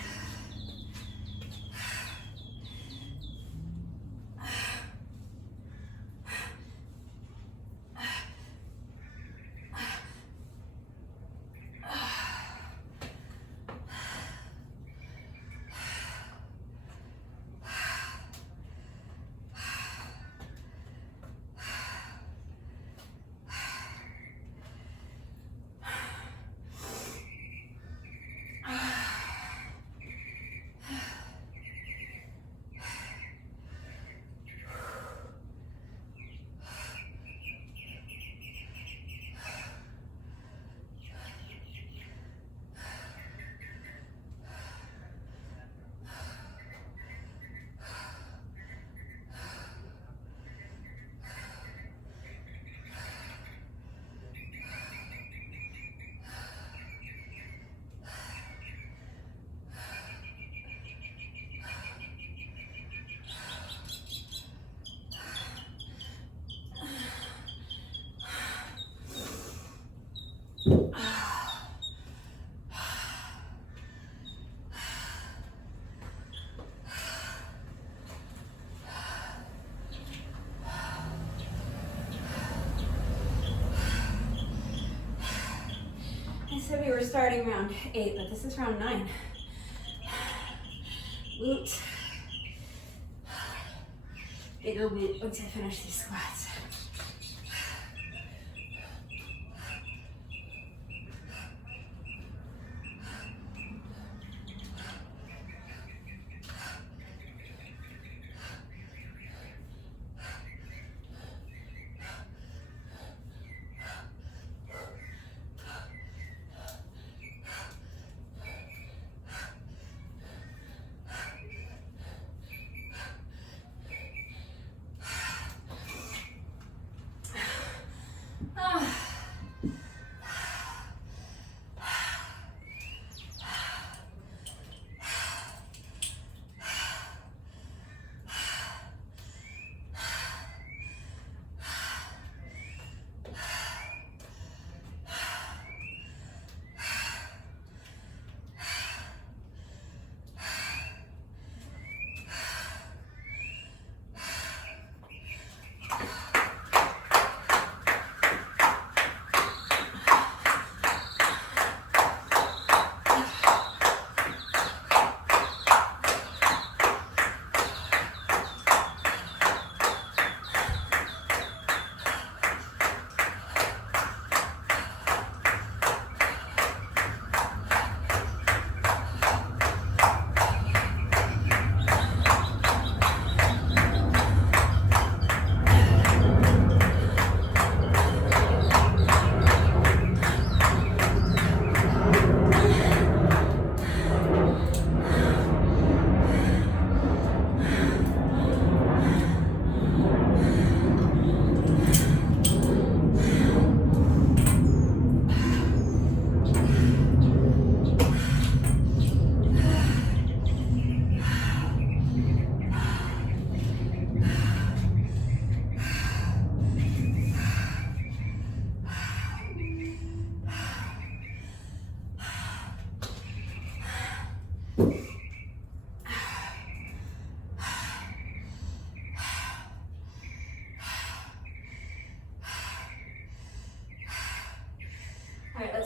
I said we were starting round 8, but this is round 9. Woot. Bigger woot once I finish these squats.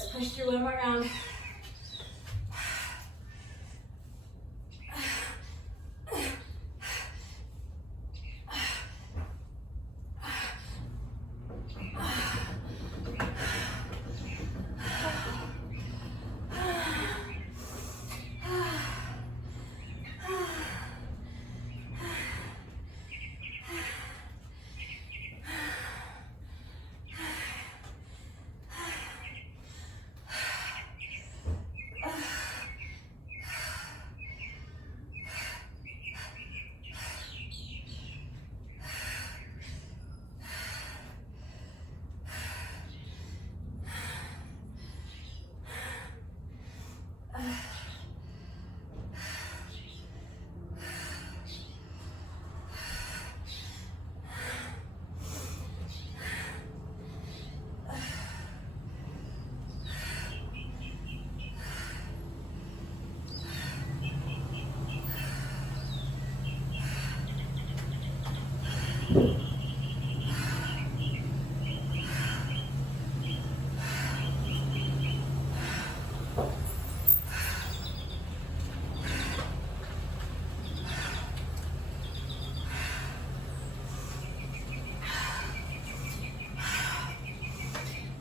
Let's push through one more round.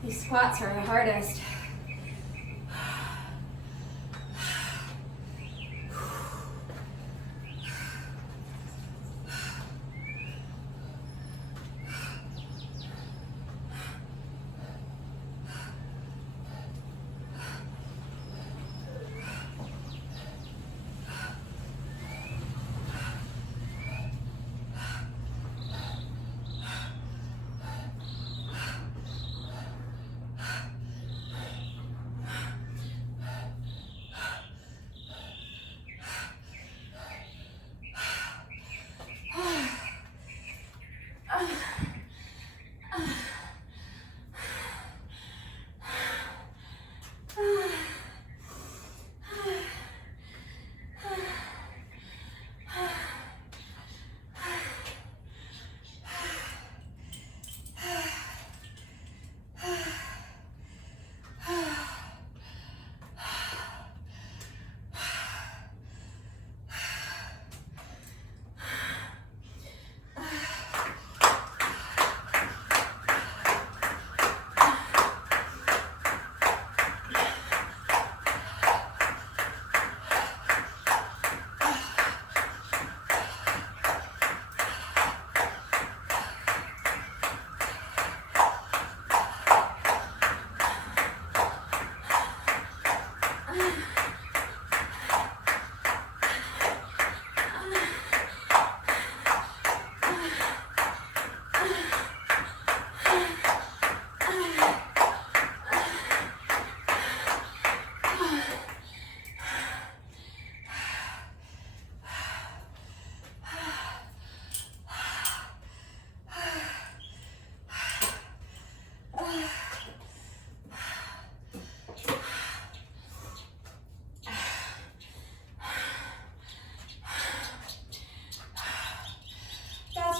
These squats are the hardest.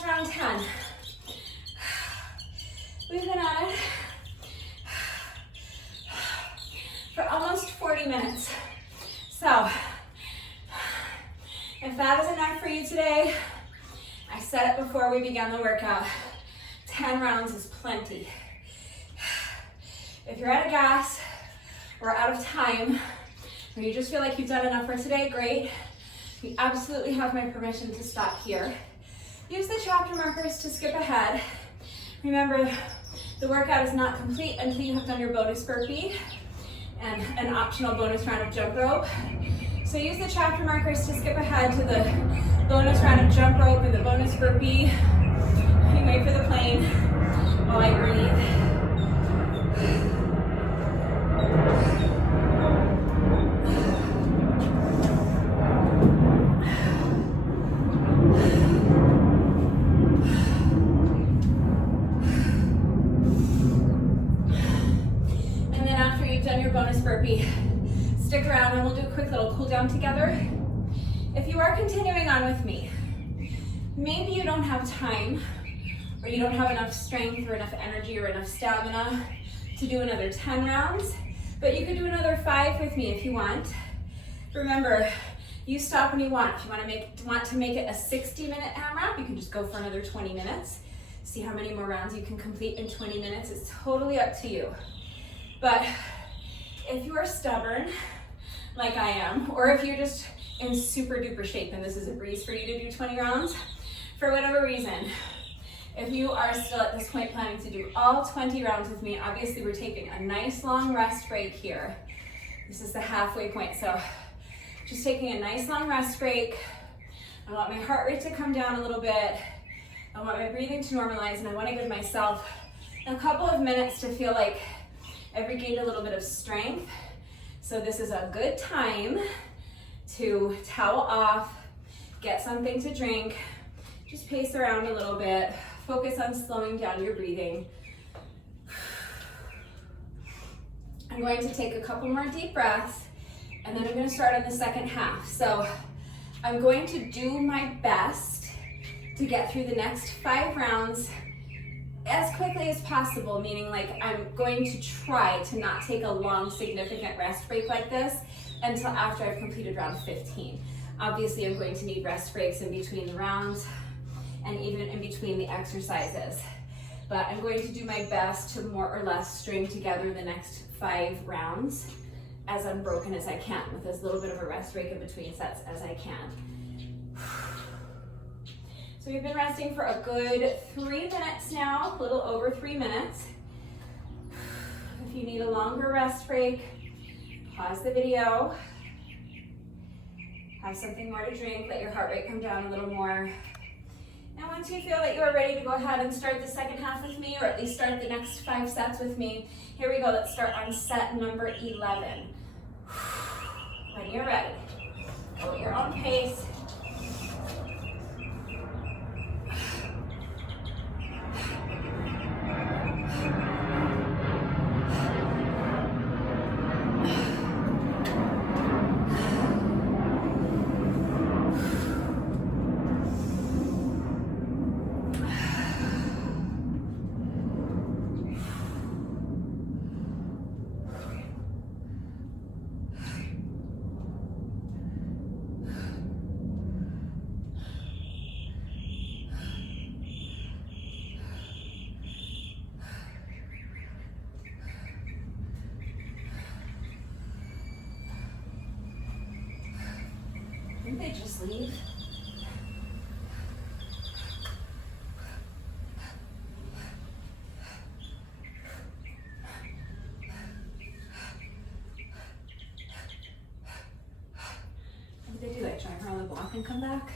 Round 10. We've been at it for almost 40 minutes. So, if that is enough for you today, I said it before we began the workout, 10 rounds is plenty. If you're out of gas or out of time, or you just feel like you've done enough for today, great. You absolutely have my permission to stop here. Use the chapter markers to skip ahead. Remember, the workout is not complete until you have done your bonus burpee and an optional bonus round of jump rope. So use the chapter markers to skip ahead to the bonus round of jump rope and the bonus burpee. You wait for the plane while I breathe. Burpee. Stick around and we'll do a quick little cool down together. If you are continuing on with me, maybe you don't have time or you don't have enough strength or enough energy or enough stamina to do another 10 rounds, But you could do another 5 with me if you want. Remember, you stop when you want. If you want to make it a 60-minute AMRAP, you can just go for another 20 minutes. See how many more rounds you can complete in 20 minutes. It's totally up to you. But if you are stubborn, like I am, or if you're just in super duper shape and this is a breeze for you to do 20 rounds, for whatever reason, if you are still at this point planning to do all 20 rounds with me, obviously we're taking a nice long rest break here. This is the halfway point, so just taking a nice long rest break. I want my heart rate to come down a little bit. I want my breathing to normalize, and I want to give myself a couple of minutes to feel like I've regained a little bit of strength. So this is a good time to towel off, get something to drink, just pace around a little bit, focus on slowing down your breathing. I'm going to take a couple more deep breaths, and then I'm going to start on the second half. So I'm going to do my best to get through the next 5 rounds as quickly as possible, meaning like I'm going to try to not take a long, significant rest break like this until after I've completed round 15. Obviously, I'm going to need rest breaks in between the rounds and even in between the exercises. But I'm going to do my best to more or less string together the next 5 rounds as unbroken as I can, with as little bit of a rest break in between sets as I can. So we've been resting for a good 3 minutes now, a little over 3 minutes. If you need a longer rest break, pause the video, have something more to drink, let your heart rate come down a little more. And once you feel that you are ready to go ahead and start the second half with me, or at least start the next 5 sets with me, here we go. Let's start on set number 11. When you're ready, go at your own pace. Didn't they just leave? What did they do? Like drive around the block and come back?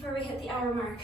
before we hit the hour mark.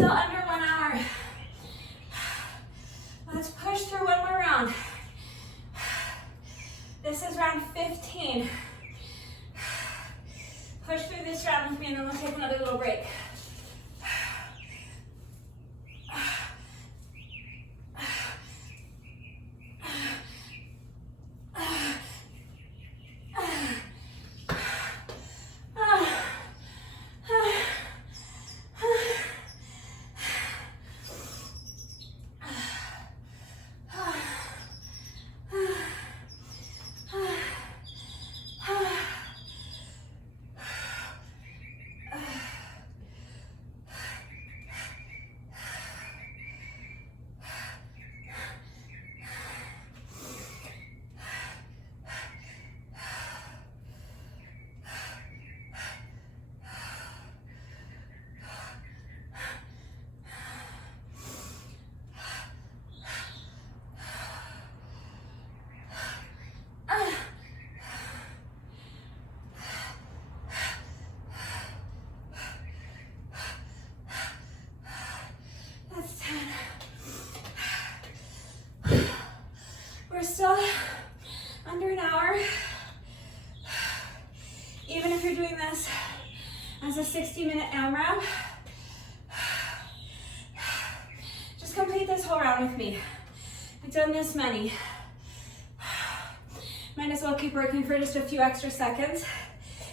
still under 1 hour. Let's push through one more round. This is round 15. Push through this round with me and then we'll take another little break. We're still under an hour. Even if you're doing this as a 60-minute AMRAP, just complete this whole round with me. I've done this many. Might as well keep working for just a few extra seconds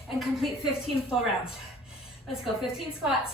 and complete 15 full rounds. Let's go, 15 squats.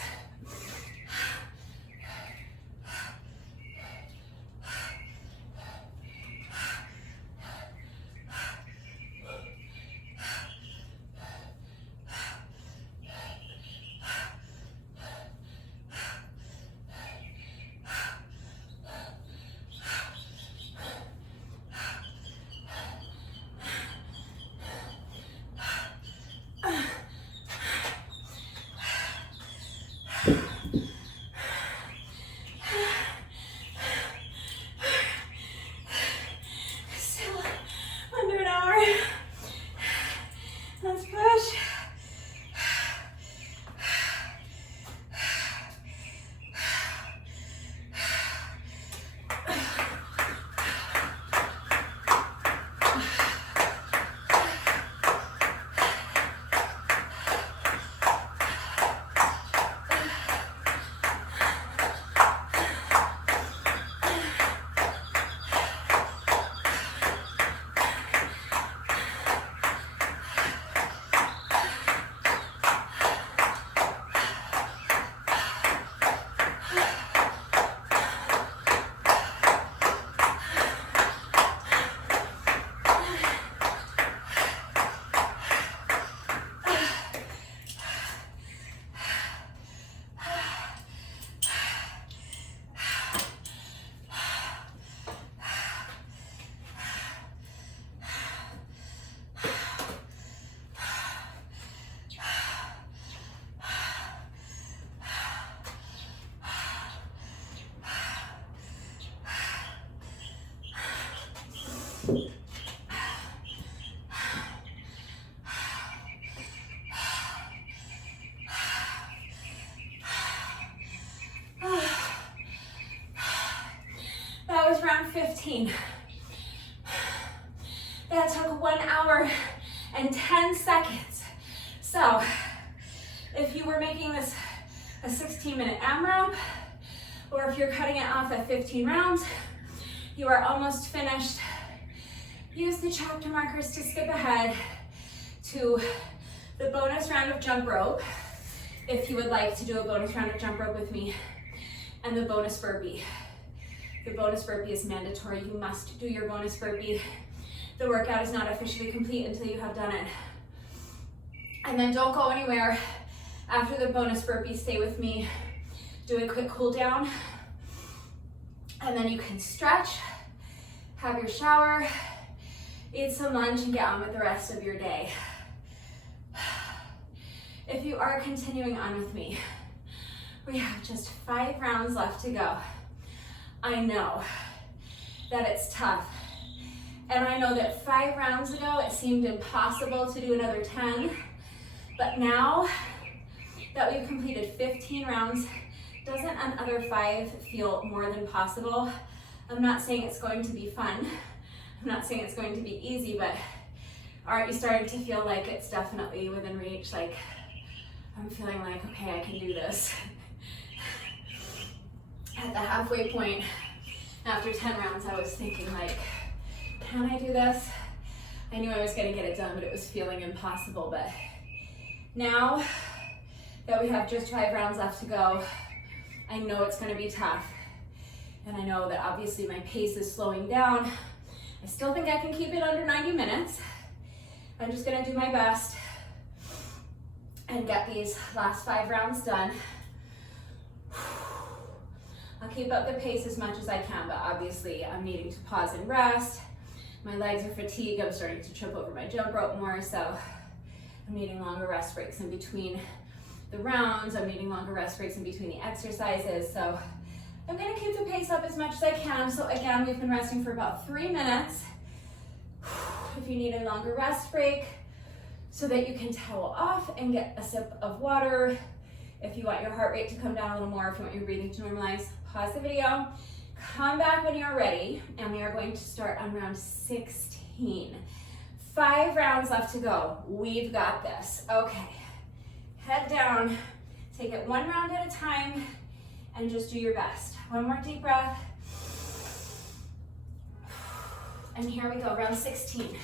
That was round 15. That took 1 hour and 10 seconds. So if you were making this a 16-minute AMRAP, or if you're cutting it off at 15 rounds, you are almost finished. Use the chapter markers to skip ahead to the bonus round of jump rope, if you would like to do a bonus round of jump rope with me, and the bonus burpee. The bonus burpee is mandatory. You must do your bonus burpee. The workout is not officially complete until you have done it. And then don't go anywhere. After the bonus burpee, stay with me. Do a quick cool down. And then you can stretch, have your shower, eat some lunch, and get on with the rest of your day. If you are continuing on with me, we have just 5 rounds left to go. I know that it's tough. And I know that 5 rounds ago, it seemed impossible to do another 10. But now that we've completed 15 rounds, Doesn't another 5 feel more than possible? I'm not saying it's going to be fun. I'm not saying it's going to be easy, but aren't you starting to feel like it's definitely within reach? Like, I'm feeling like, okay, I can do this. At the halfway point, after 10 rounds, I was thinking like, can I do this? I knew I was gonna get it done, but it was feeling impossible. But now that we have just 5 rounds left to go, I know it's gonna be tough. And I know that obviously my pace is slowing down. I still think I can keep it under 90 minutes. I'm just gonna do my best and get these last 5 rounds done. I'll keep up the pace as much as I can, but obviously I'm needing to pause and rest. My legs are fatigued. I'm starting to trip over my jump rope more, so I'm needing longer rest breaks in between the rounds. I'm needing longer rest breaks in between the exercises. So I'm gonna keep the pace up as much as I can. So again, we've been resting for about 3 minutes. If you need a longer rest break so that you can towel off and get a sip of water, if you want your heart rate to come down a little more, if you want your breathing to normalize, pause the video, come back when you're ready, and we are going to start on round 16. 5 rounds left to go. We've got this. Okay. Head down, take it 1 round at a time, and just do your best. 1 more deep breath. And here we go, round 16.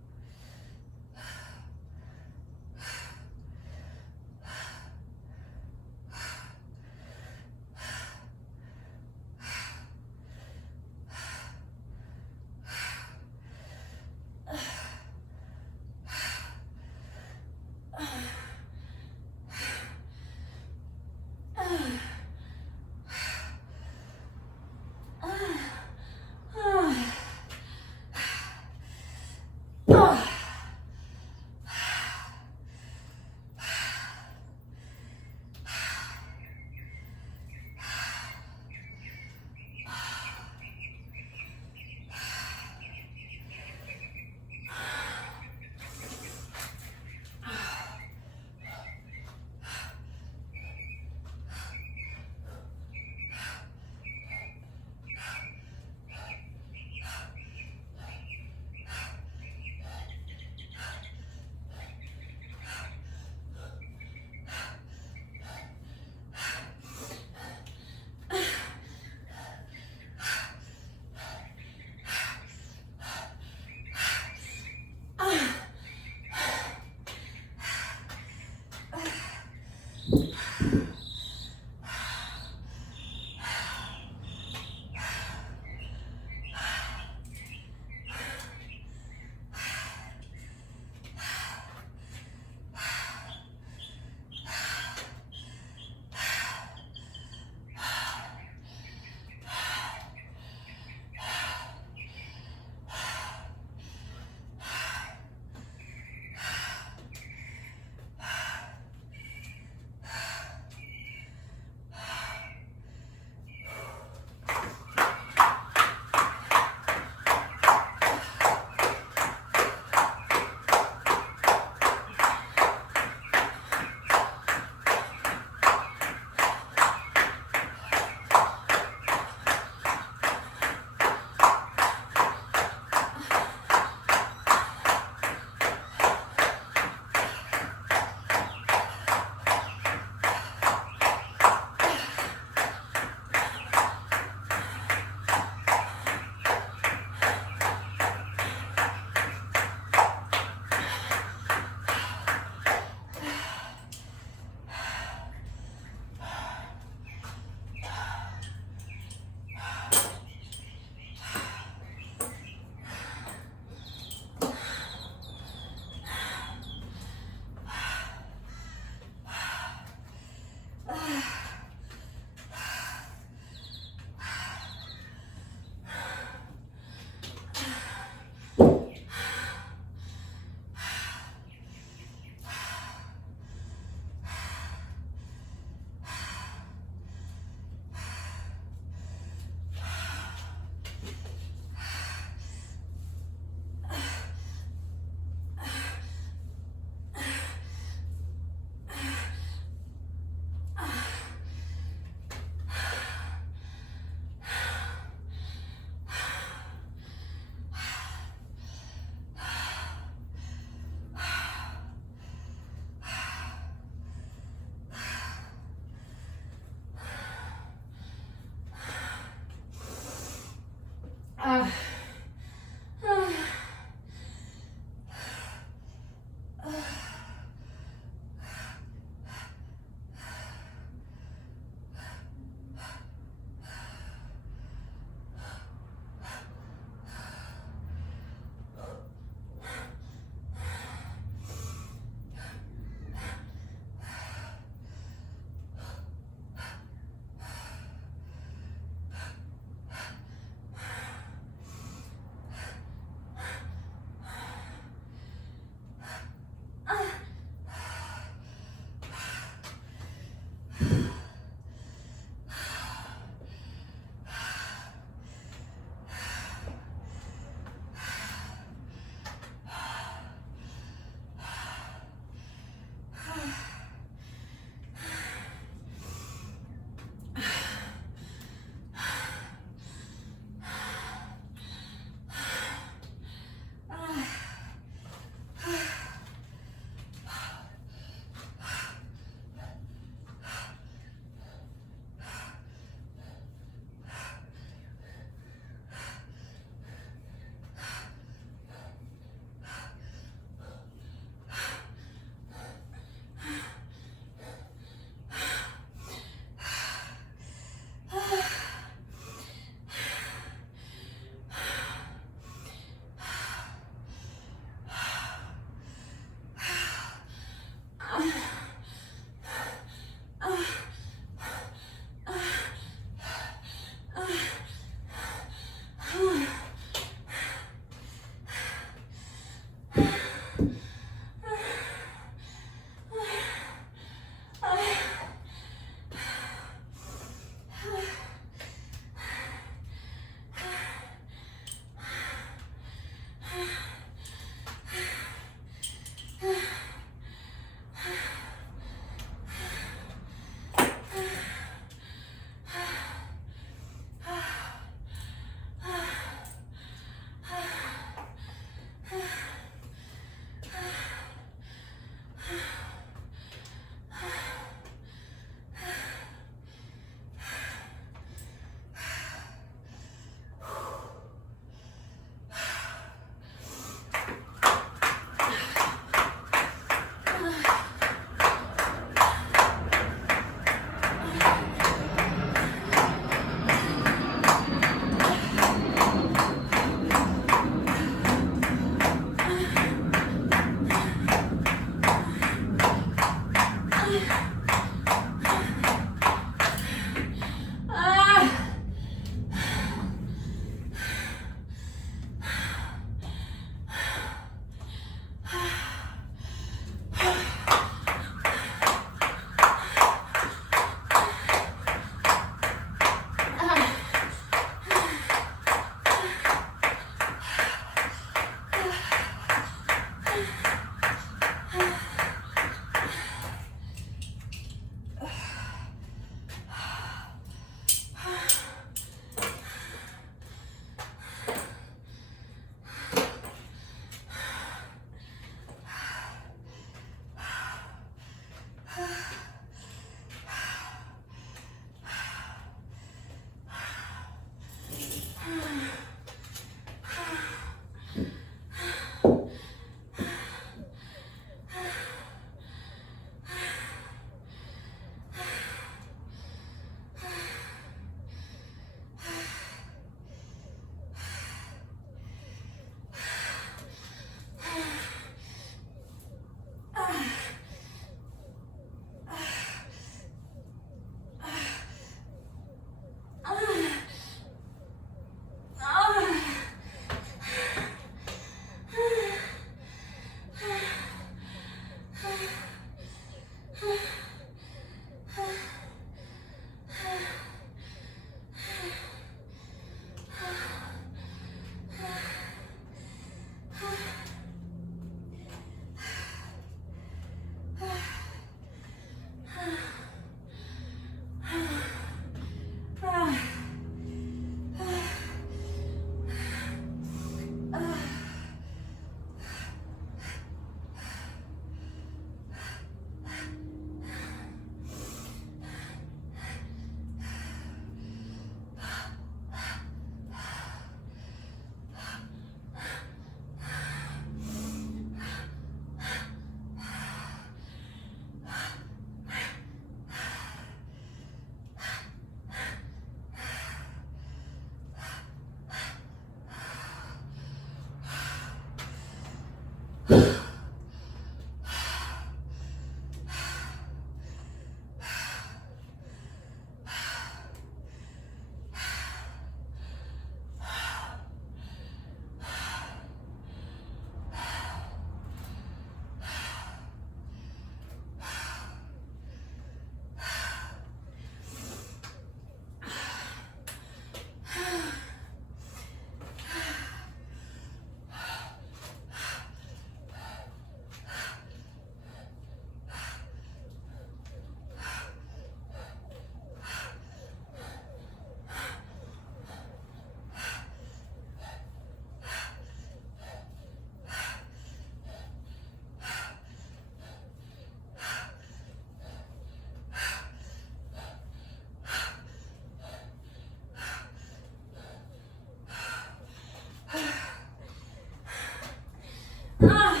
Ah.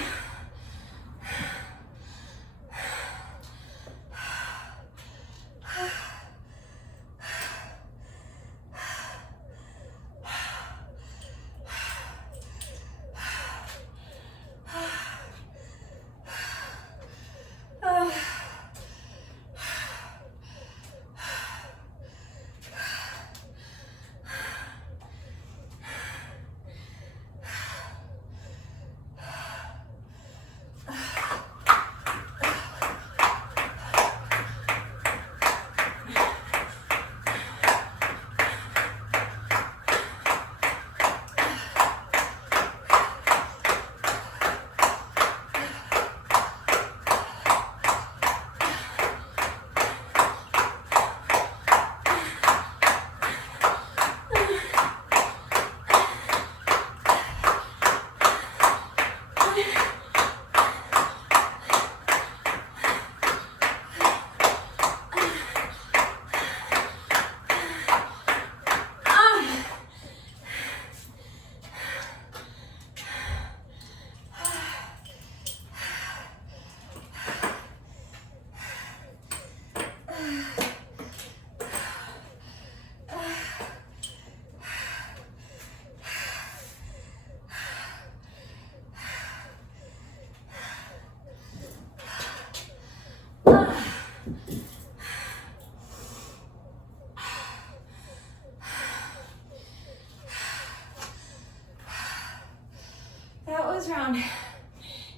That was round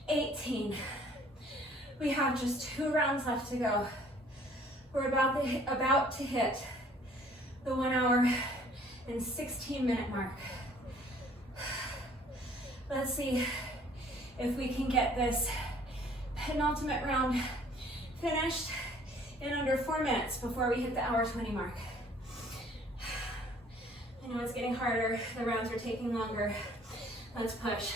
18. We have just 2 rounds left to go. We're about to hit the 1 hour and 16-minute mark. Let's see if we can get this penultimate round finished in under 4 minutes before we hit the hour 20 mark. I know it's getting harder, the rounds are taking longer. Let's push.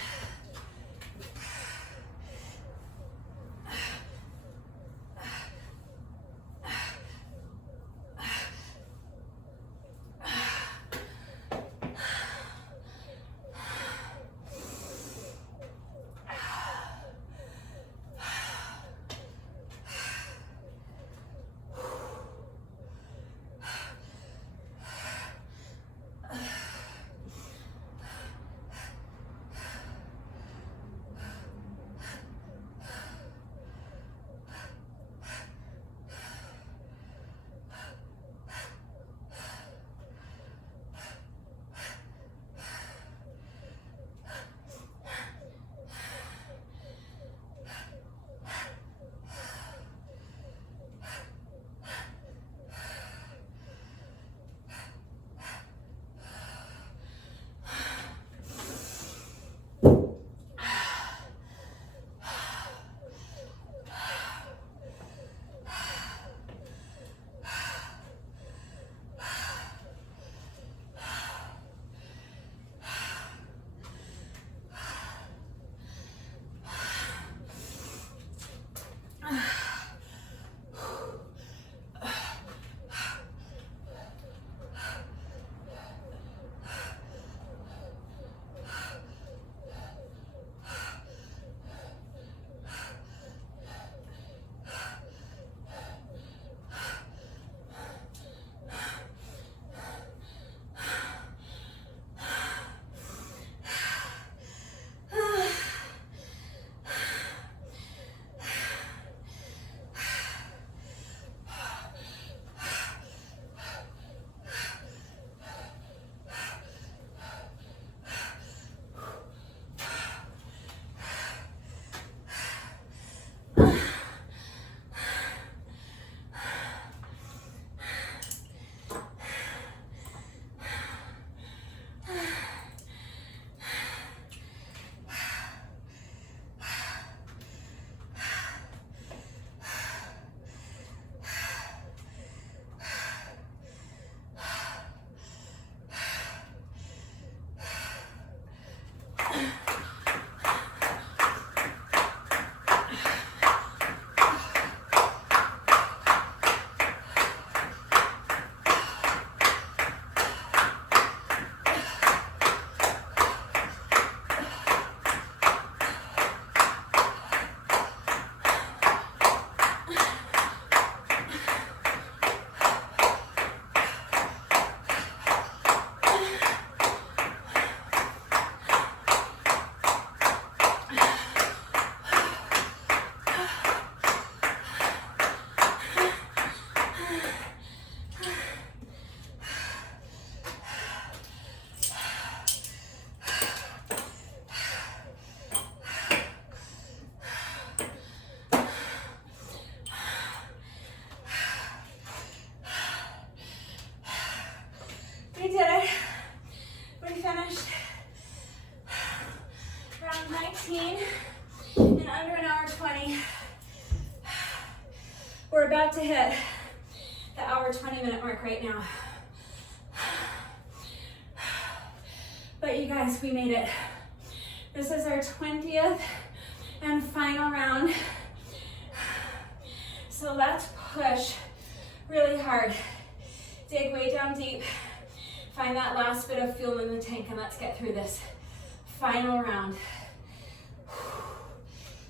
under an hour 20. We're about to hit the hour 20-minute mark right now. But you guys, we made it. This is our 20th and final round. So let's push really hard. Dig way down deep. Find that last bit of fuel in the tank, and let's get through this final round.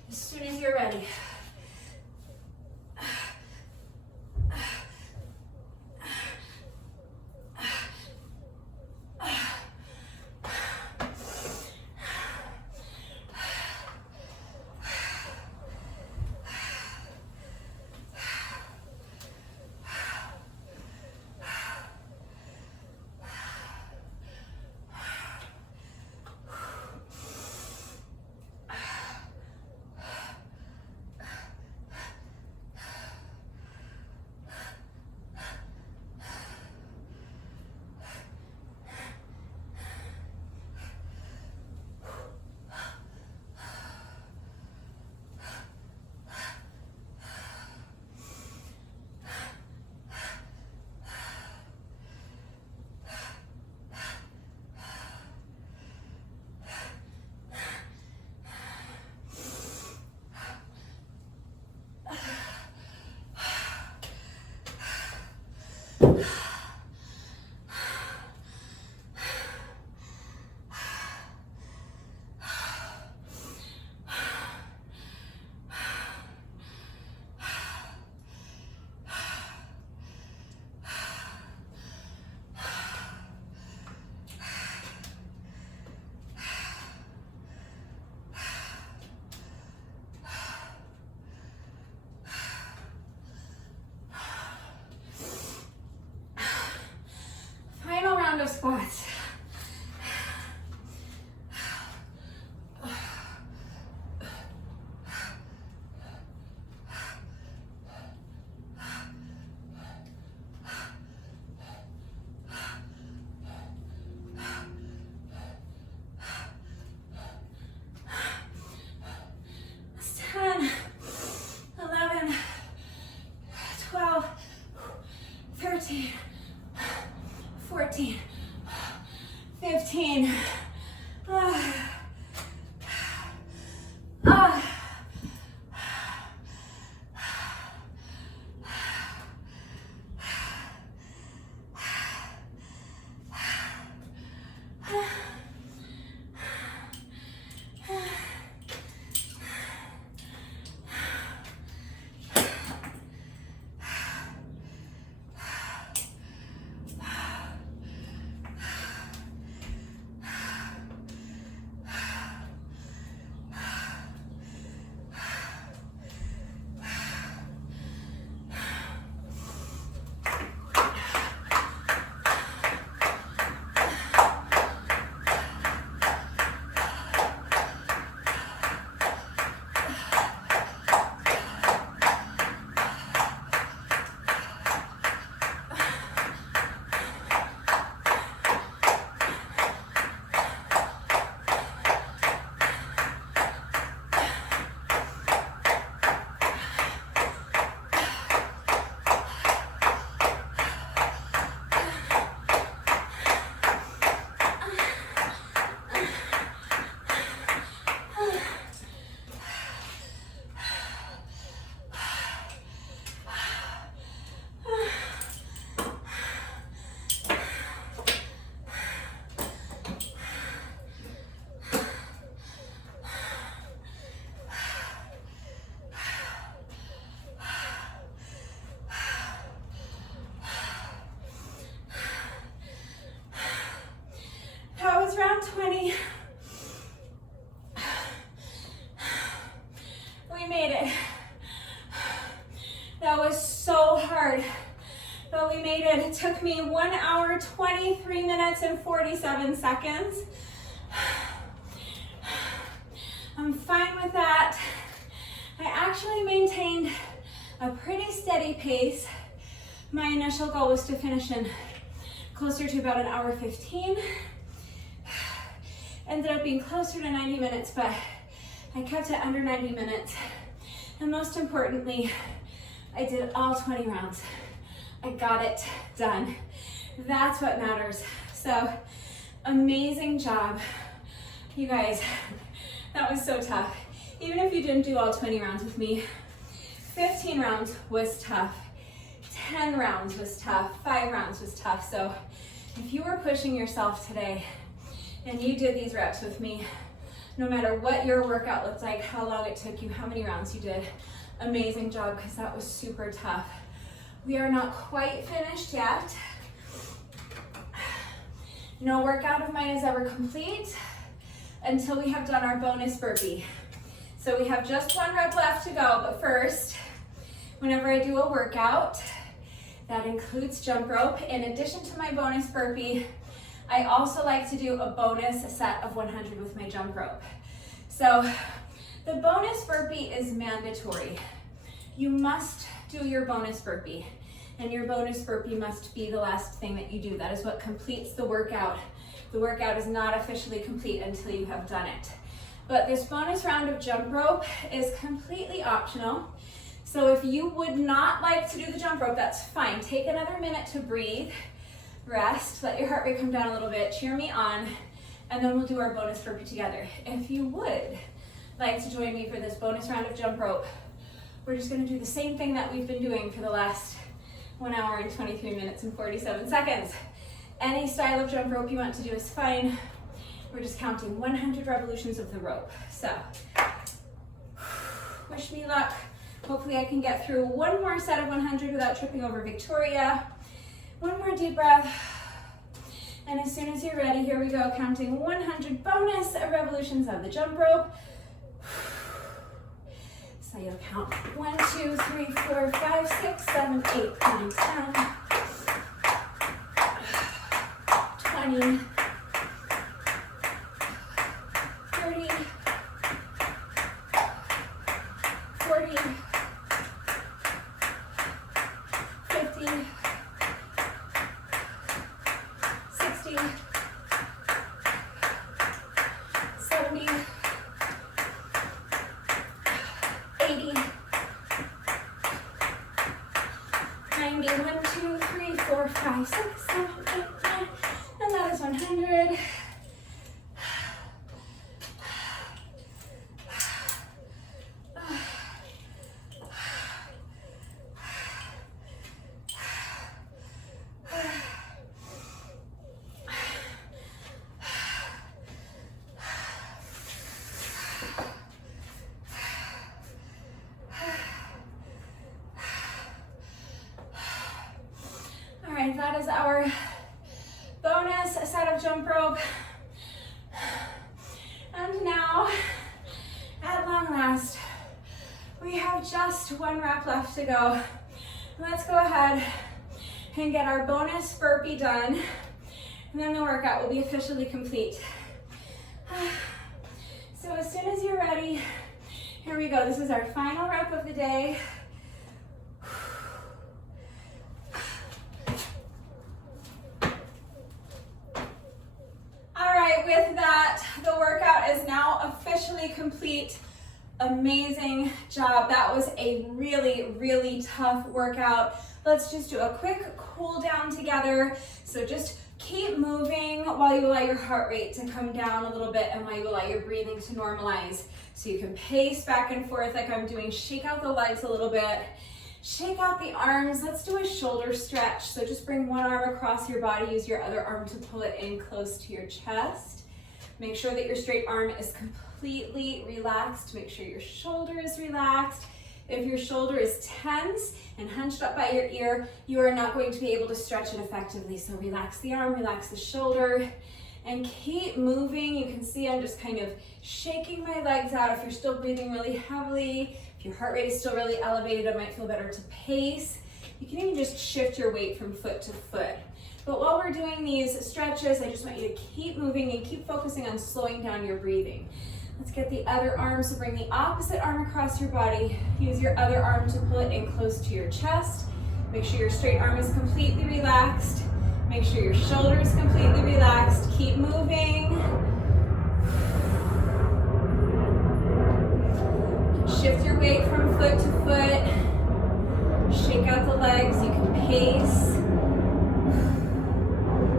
As soon as you're ready. Of squats. That's 10, 11, 12, 13, 14, 15. Round 20. We made it. That was so hard, but we made it. It took me 1 hour, 23 minutes, and 47 seconds. I'm fine with that. I actually maintained a pretty steady pace. My initial goal was to finish in closer to about 1 hour 15. Ended up being closer to 90 minutes, but I kept it under 90 minutes. And most importantly, I did all 20 rounds. I got it done. That's what matters. So, amazing job. You guys, that was so tough. Even if you didn't do all 20 rounds with me, 15 rounds was tough. 10 rounds was tough. 5 rounds was tough. So, if you were pushing yourself today and you did these reps with me, no matter what your workout looked like, how long it took you, how many rounds you did, amazing job, because that was super tough. We are not quite finished yet. No workout of mine is ever complete until we have done our bonus burpee. So we have just 1 rep left to go, but first, whenever I do a workout, that includes jump rope. In addition to my bonus burpee, I also like to do a bonus set of 100 with my jump rope. So the bonus burpee is mandatory. You must do your bonus burpee, and your bonus burpee must be the last thing that you do. That is what completes the workout. The workout is not officially complete until you have done it. But this bonus round of jump rope is completely optional. So if you would not like to do the jump rope, that's fine. Take another minute to breathe, rest, let your heart rate come down a little bit, cheer me on, and then we'll do our bonus burpee together. If you would like to join me for this bonus round of jump rope, we're just gonna do the same thing that we've been doing for the last 1 hour and 23 minutes and 47 seconds. Any style of jump rope you want to do is fine. We're just counting 100 revolutions of the rope. So, wish me luck. Hopefully I can get through 1 more set of 100 without tripping over Victoria. 1 more deep breath. And as soon as you're ready, here we go, counting 100 bonus revolutions of the jump rope. So you'll count 1, 2, 3, 4, 5, 6, 7, 8, 9, 10, 20, 30, 40, 50, 60, 70, 80, 90, 1, 2, 3, 4, 5, 6, 7, 8, 9, and that is 100. That is our bonus set of jump rope. And now, at long last, we have just 1 rep left to go. Let's go ahead and get our bonus burpee done, and then the workout will be officially complete. So as soon as you're ready, here we go. This is our final rep of the day. With that, the workout is now officially complete. Amazing job. That was a really, really tough workout. Let's just do a quick cool down together. So just keep moving while you allow your heart rate to come down a little bit and while you allow your breathing to normalize. So you can pace back and forth like I'm doing. Shake out the legs a little bit. Shake out the arms. Let's do a shoulder stretch. So just bring one arm across your body. Use your other arm to pull it in close to your chest. Make sure that your straight arm is completely relaxed. Make sure your shoulder is relaxed. If your shoulder is tense and hunched up by your ear, you are not going to be able to stretch it effectively. So relax the arm, relax the shoulder, and keep moving. You can see I'm just kind of shaking my legs out. If you're still breathing really heavily, if your heart rate is still really elevated, it might feel better to pace. You can even just shift your weight from foot to foot. But while we're doing these stretches, I just want you to keep moving and keep focusing on slowing down your breathing. Let's get the other arm, so bring the opposite arm across your body. Use your other arm to pull it in close to your chest. Make sure your straight arm is completely relaxed. Make sure your shoulder is completely relaxed. Keep moving. Shift your weight from foot to foot. Shake out the legs. You can pace.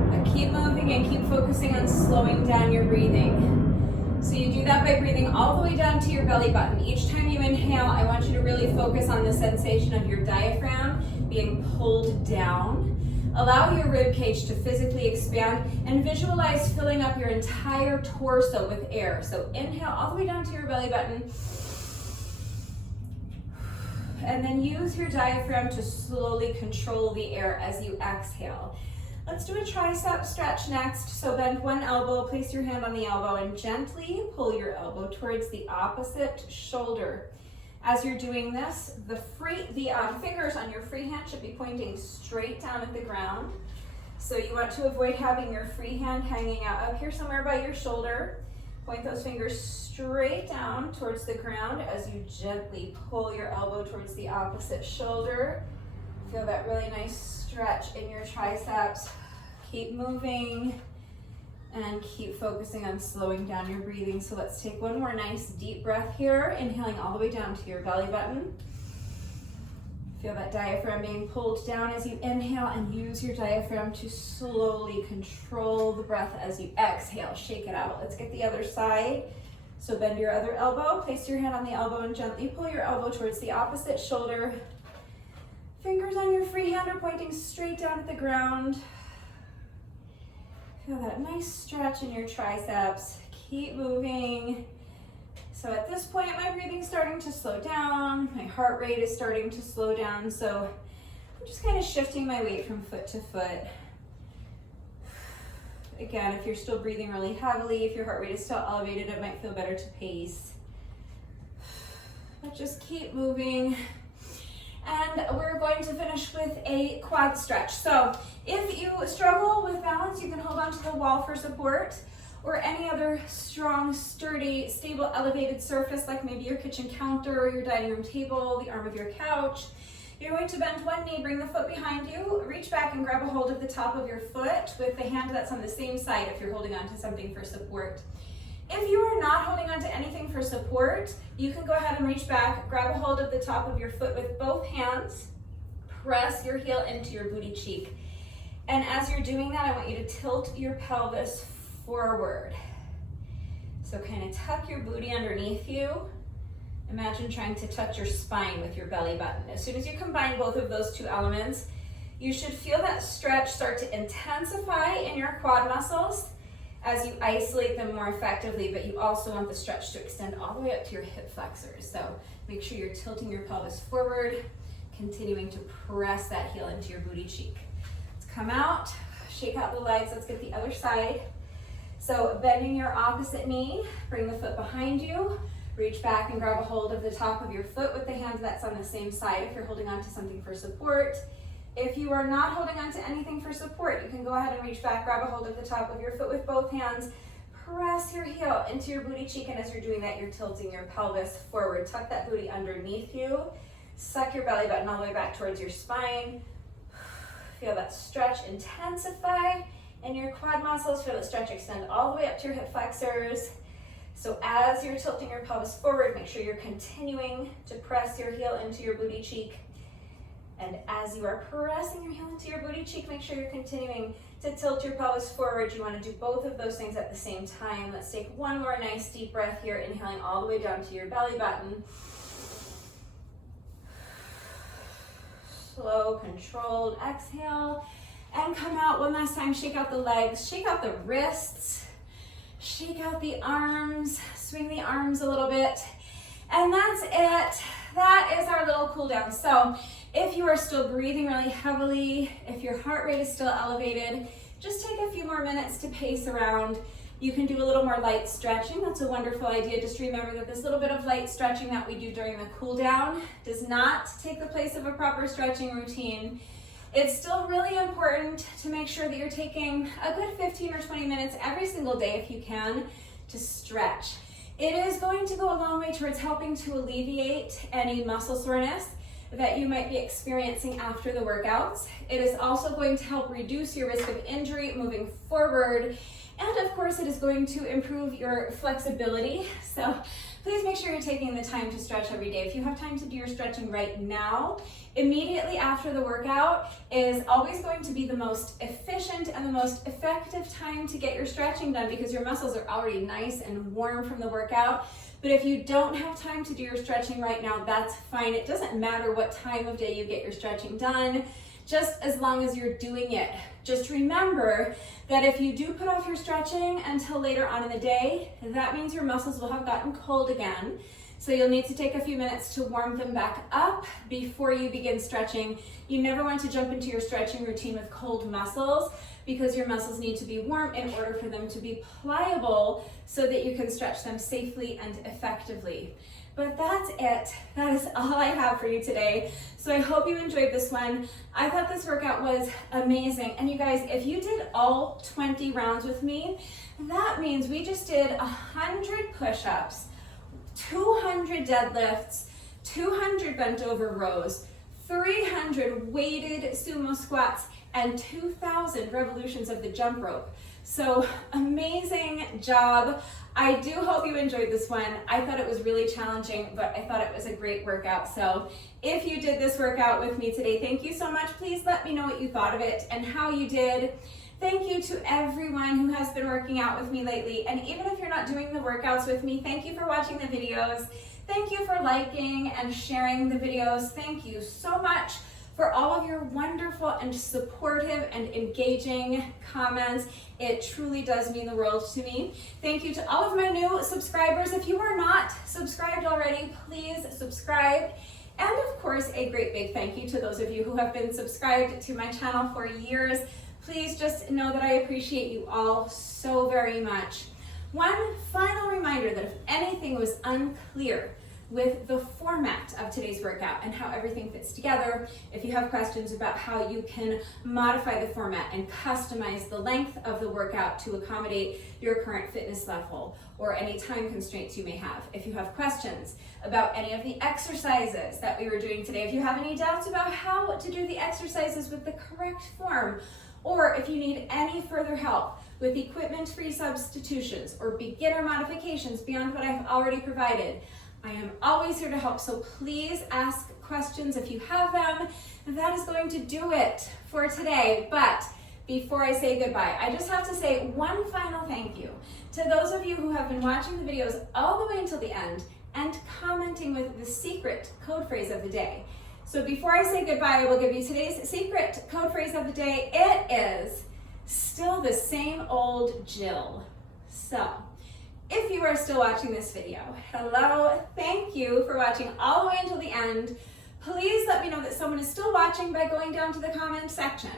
But keep moving and keep focusing on slowing down your breathing. So you do that by breathing all the way down to your belly button. Each time you inhale, I want you to really focus on the sensation of your diaphragm being pulled down. Allow your rib cage to physically expand and visualize filling up your entire torso with air. So inhale all the way down to your belly button. And then use your diaphragm to slowly control the air as you exhale. Let's do a tricep stretch next. So bend one elbow, place your hand on the elbow, and gently pull your elbow towards the opposite shoulder. As you're doing this, the fingers on your free hand should be pointing straight down at the ground. So you want to avoid having your free hand hanging out up here somewhere by your shoulder. Point those fingers straight down towards the ground as you gently pull your elbow towards the opposite shoulder. Feel that really nice stretch in your triceps. Keep moving and keep focusing on slowing down your breathing. So let's take one more nice deep breath here, inhaling all the way down to your belly button. Feel that diaphragm being pulled down as you inhale, and use your diaphragm to slowly control the breath as you exhale. Shake it out. Let's get the other side. So bend your other elbow, place your hand on the elbow, and gently pull your elbow towards the opposite shoulder. Fingers on your free hand are pointing straight down at the ground. Feel that nice stretch in your triceps. Keep moving. So at this point, my breathing's starting to slow down. My heart rate is starting to slow down. So I'm just kind of shifting my weight from foot to foot. Again, if you're still breathing really heavily, if your heart rate is still elevated, it might feel better to pace. But just keep moving. And we're going to finish with a quad stretch. So if you struggle with balance, you can hold onto the wall for support, or any other strong, sturdy, stable, elevated surface, like maybe your kitchen counter, your dining room table, the arm of your couch. You're going to bend one knee, bring the foot behind you, reach back and grab a hold of the top of your foot with the hand that's on the same side if you're holding onto something for support. If you are not holding on to anything for support, you can go ahead and reach back, grab a hold of the top of your foot with both hands, press your heel into your booty cheek. And as you're doing that, I want you to tilt your pelvis forward. So kind of tuck your booty underneath you. Imagine trying to touch your spine with your belly button. As soon as you combine both of those two elements, you should feel that stretch start to intensify in your quad muscles as you isolate them more effectively, but you also want the stretch to extend all the way up to your hip flexors. So make sure you're tilting your pelvis forward, continuing to press that heel into your booty cheek. Let's come out, shake out the legs. Let's get the other side. So bending your opposite knee, bring the foot behind you, reach back and grab a hold of the top of your foot with the hand that's on the same side if you're holding on to something for support. If you are not holding on to anything for support, you can go ahead and reach back, grab a hold of the top of your foot with both hands, press your heel into your booty cheek, and as you're doing that, you're tilting your pelvis forward. Tuck that booty underneath you, suck your belly button all the way back towards your spine. Feel that stretch intensify in your quad muscles. Feel the stretch extend all the way up to your hip flexors. So as you're tilting your pelvis forward, make sure you're continuing to press your heel into your booty cheek. And as you are pressing your heel into your booty cheek, make sure you're continuing to tilt your pelvis forward. You want to do both of those things at the same time. Let's take one more nice deep breath here, inhaling all the way down to your belly button. Slow, controlled exhale. And come out one last time. Shake out the legs, shake out the wrists, shake out the arms, swing the arms a little bit. And that's it. That is our little cool down. So if you are still breathing really heavily, if your heart rate is still elevated, just take a few more minutes to pace around. You can do a little more light stretching. That's a wonderful idea. Just remember that this little bit of light stretching that we do during the cool down does not take the place of a proper stretching routine. It's still really important to make sure that you're taking a good 15 or 20 minutes every single day if you can to stretch. It is going to go a long way towards helping to alleviate any muscle soreness that you might be experiencing after the workouts. It is also going to help reduce your risk of injury moving forward. And of course, it is going to improve your flexibility. So please make sure you're taking the time to stretch every day. If you have time to do your stretching right now, immediately after the workout is always going to be the most efficient and the most effective time to get your stretching done because your muscles are already nice and warm from the workout. But if you don't have time to do your stretching right now, that's fine. It doesn't matter what time of day you get your stretching done, just as long as you're doing it. Just remember that if you do put off your stretching until later on in the day, that means your muscles will have gotten cold again. So you'll need to take a few minutes to warm them back up before you begin stretching. You never want to jump into your stretching routine with cold muscles because your muscles need to be warm in order for them to be pliable so that you can stretch them safely and effectively. But that's it. That is all I have for you today. So I hope you enjoyed this one. I thought this workout was amazing. And you guys, if you did all 20 rounds with me, that means we just did 100 push-ups, 200 deadlifts, 200 bent over rows, 300 weighted sumo squats, and 2,000 revolutions of the jump rope. So amazing job. I do hope you enjoyed this one. I thought it was really challenging, but I thought it was a great workout. So if you did this workout with me today, thank you so much. Please let me know what you thought of it and how you did. Thank you to everyone who has been working out with me lately. And even if you're not doing the workouts with me, thank you for watching the videos. Thank you for liking and sharing the videos. Thank you so much for all of your wonderful and supportive and engaging comments. It truly does mean the world to me. Thank you to all of my new subscribers. If you are not subscribed already, please subscribe. And of course, a great big thank you to those of you who have been subscribed to my channel for years. Please just know that I appreciate you all so very much. One final reminder that if anything was unclear with the format of today's workout and how everything fits together, if you have questions about how you can modify the format and customize the length of the workout to accommodate your current fitness level or any time constraints you may have, if you have questions about any of the exercises that we were doing today, if you have any doubts about how to do the exercises with the correct form, or if you need any further help with equipment-free substitutions or beginner modifications beyond what I've already provided, I am always here to help, so please ask questions if you have them. And that is going to do it for today. But before I say goodbye, I just have to say one final thank you to those of you who have been watching the videos all the way until the end and commenting with the secret code phrase of the day. So before I say goodbye, I will give you today's secret code phrase of the day. It is still the same old Jill. So, if you are still watching this video, hello, thank you for watching all the way until the end. Please let me know that someone is still watching by going down to the comment section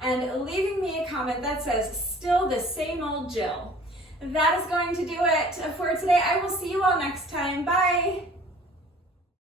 and leaving me a comment that says, still the same old Jill. That is going to do it for today. I will see you all next time. Bye.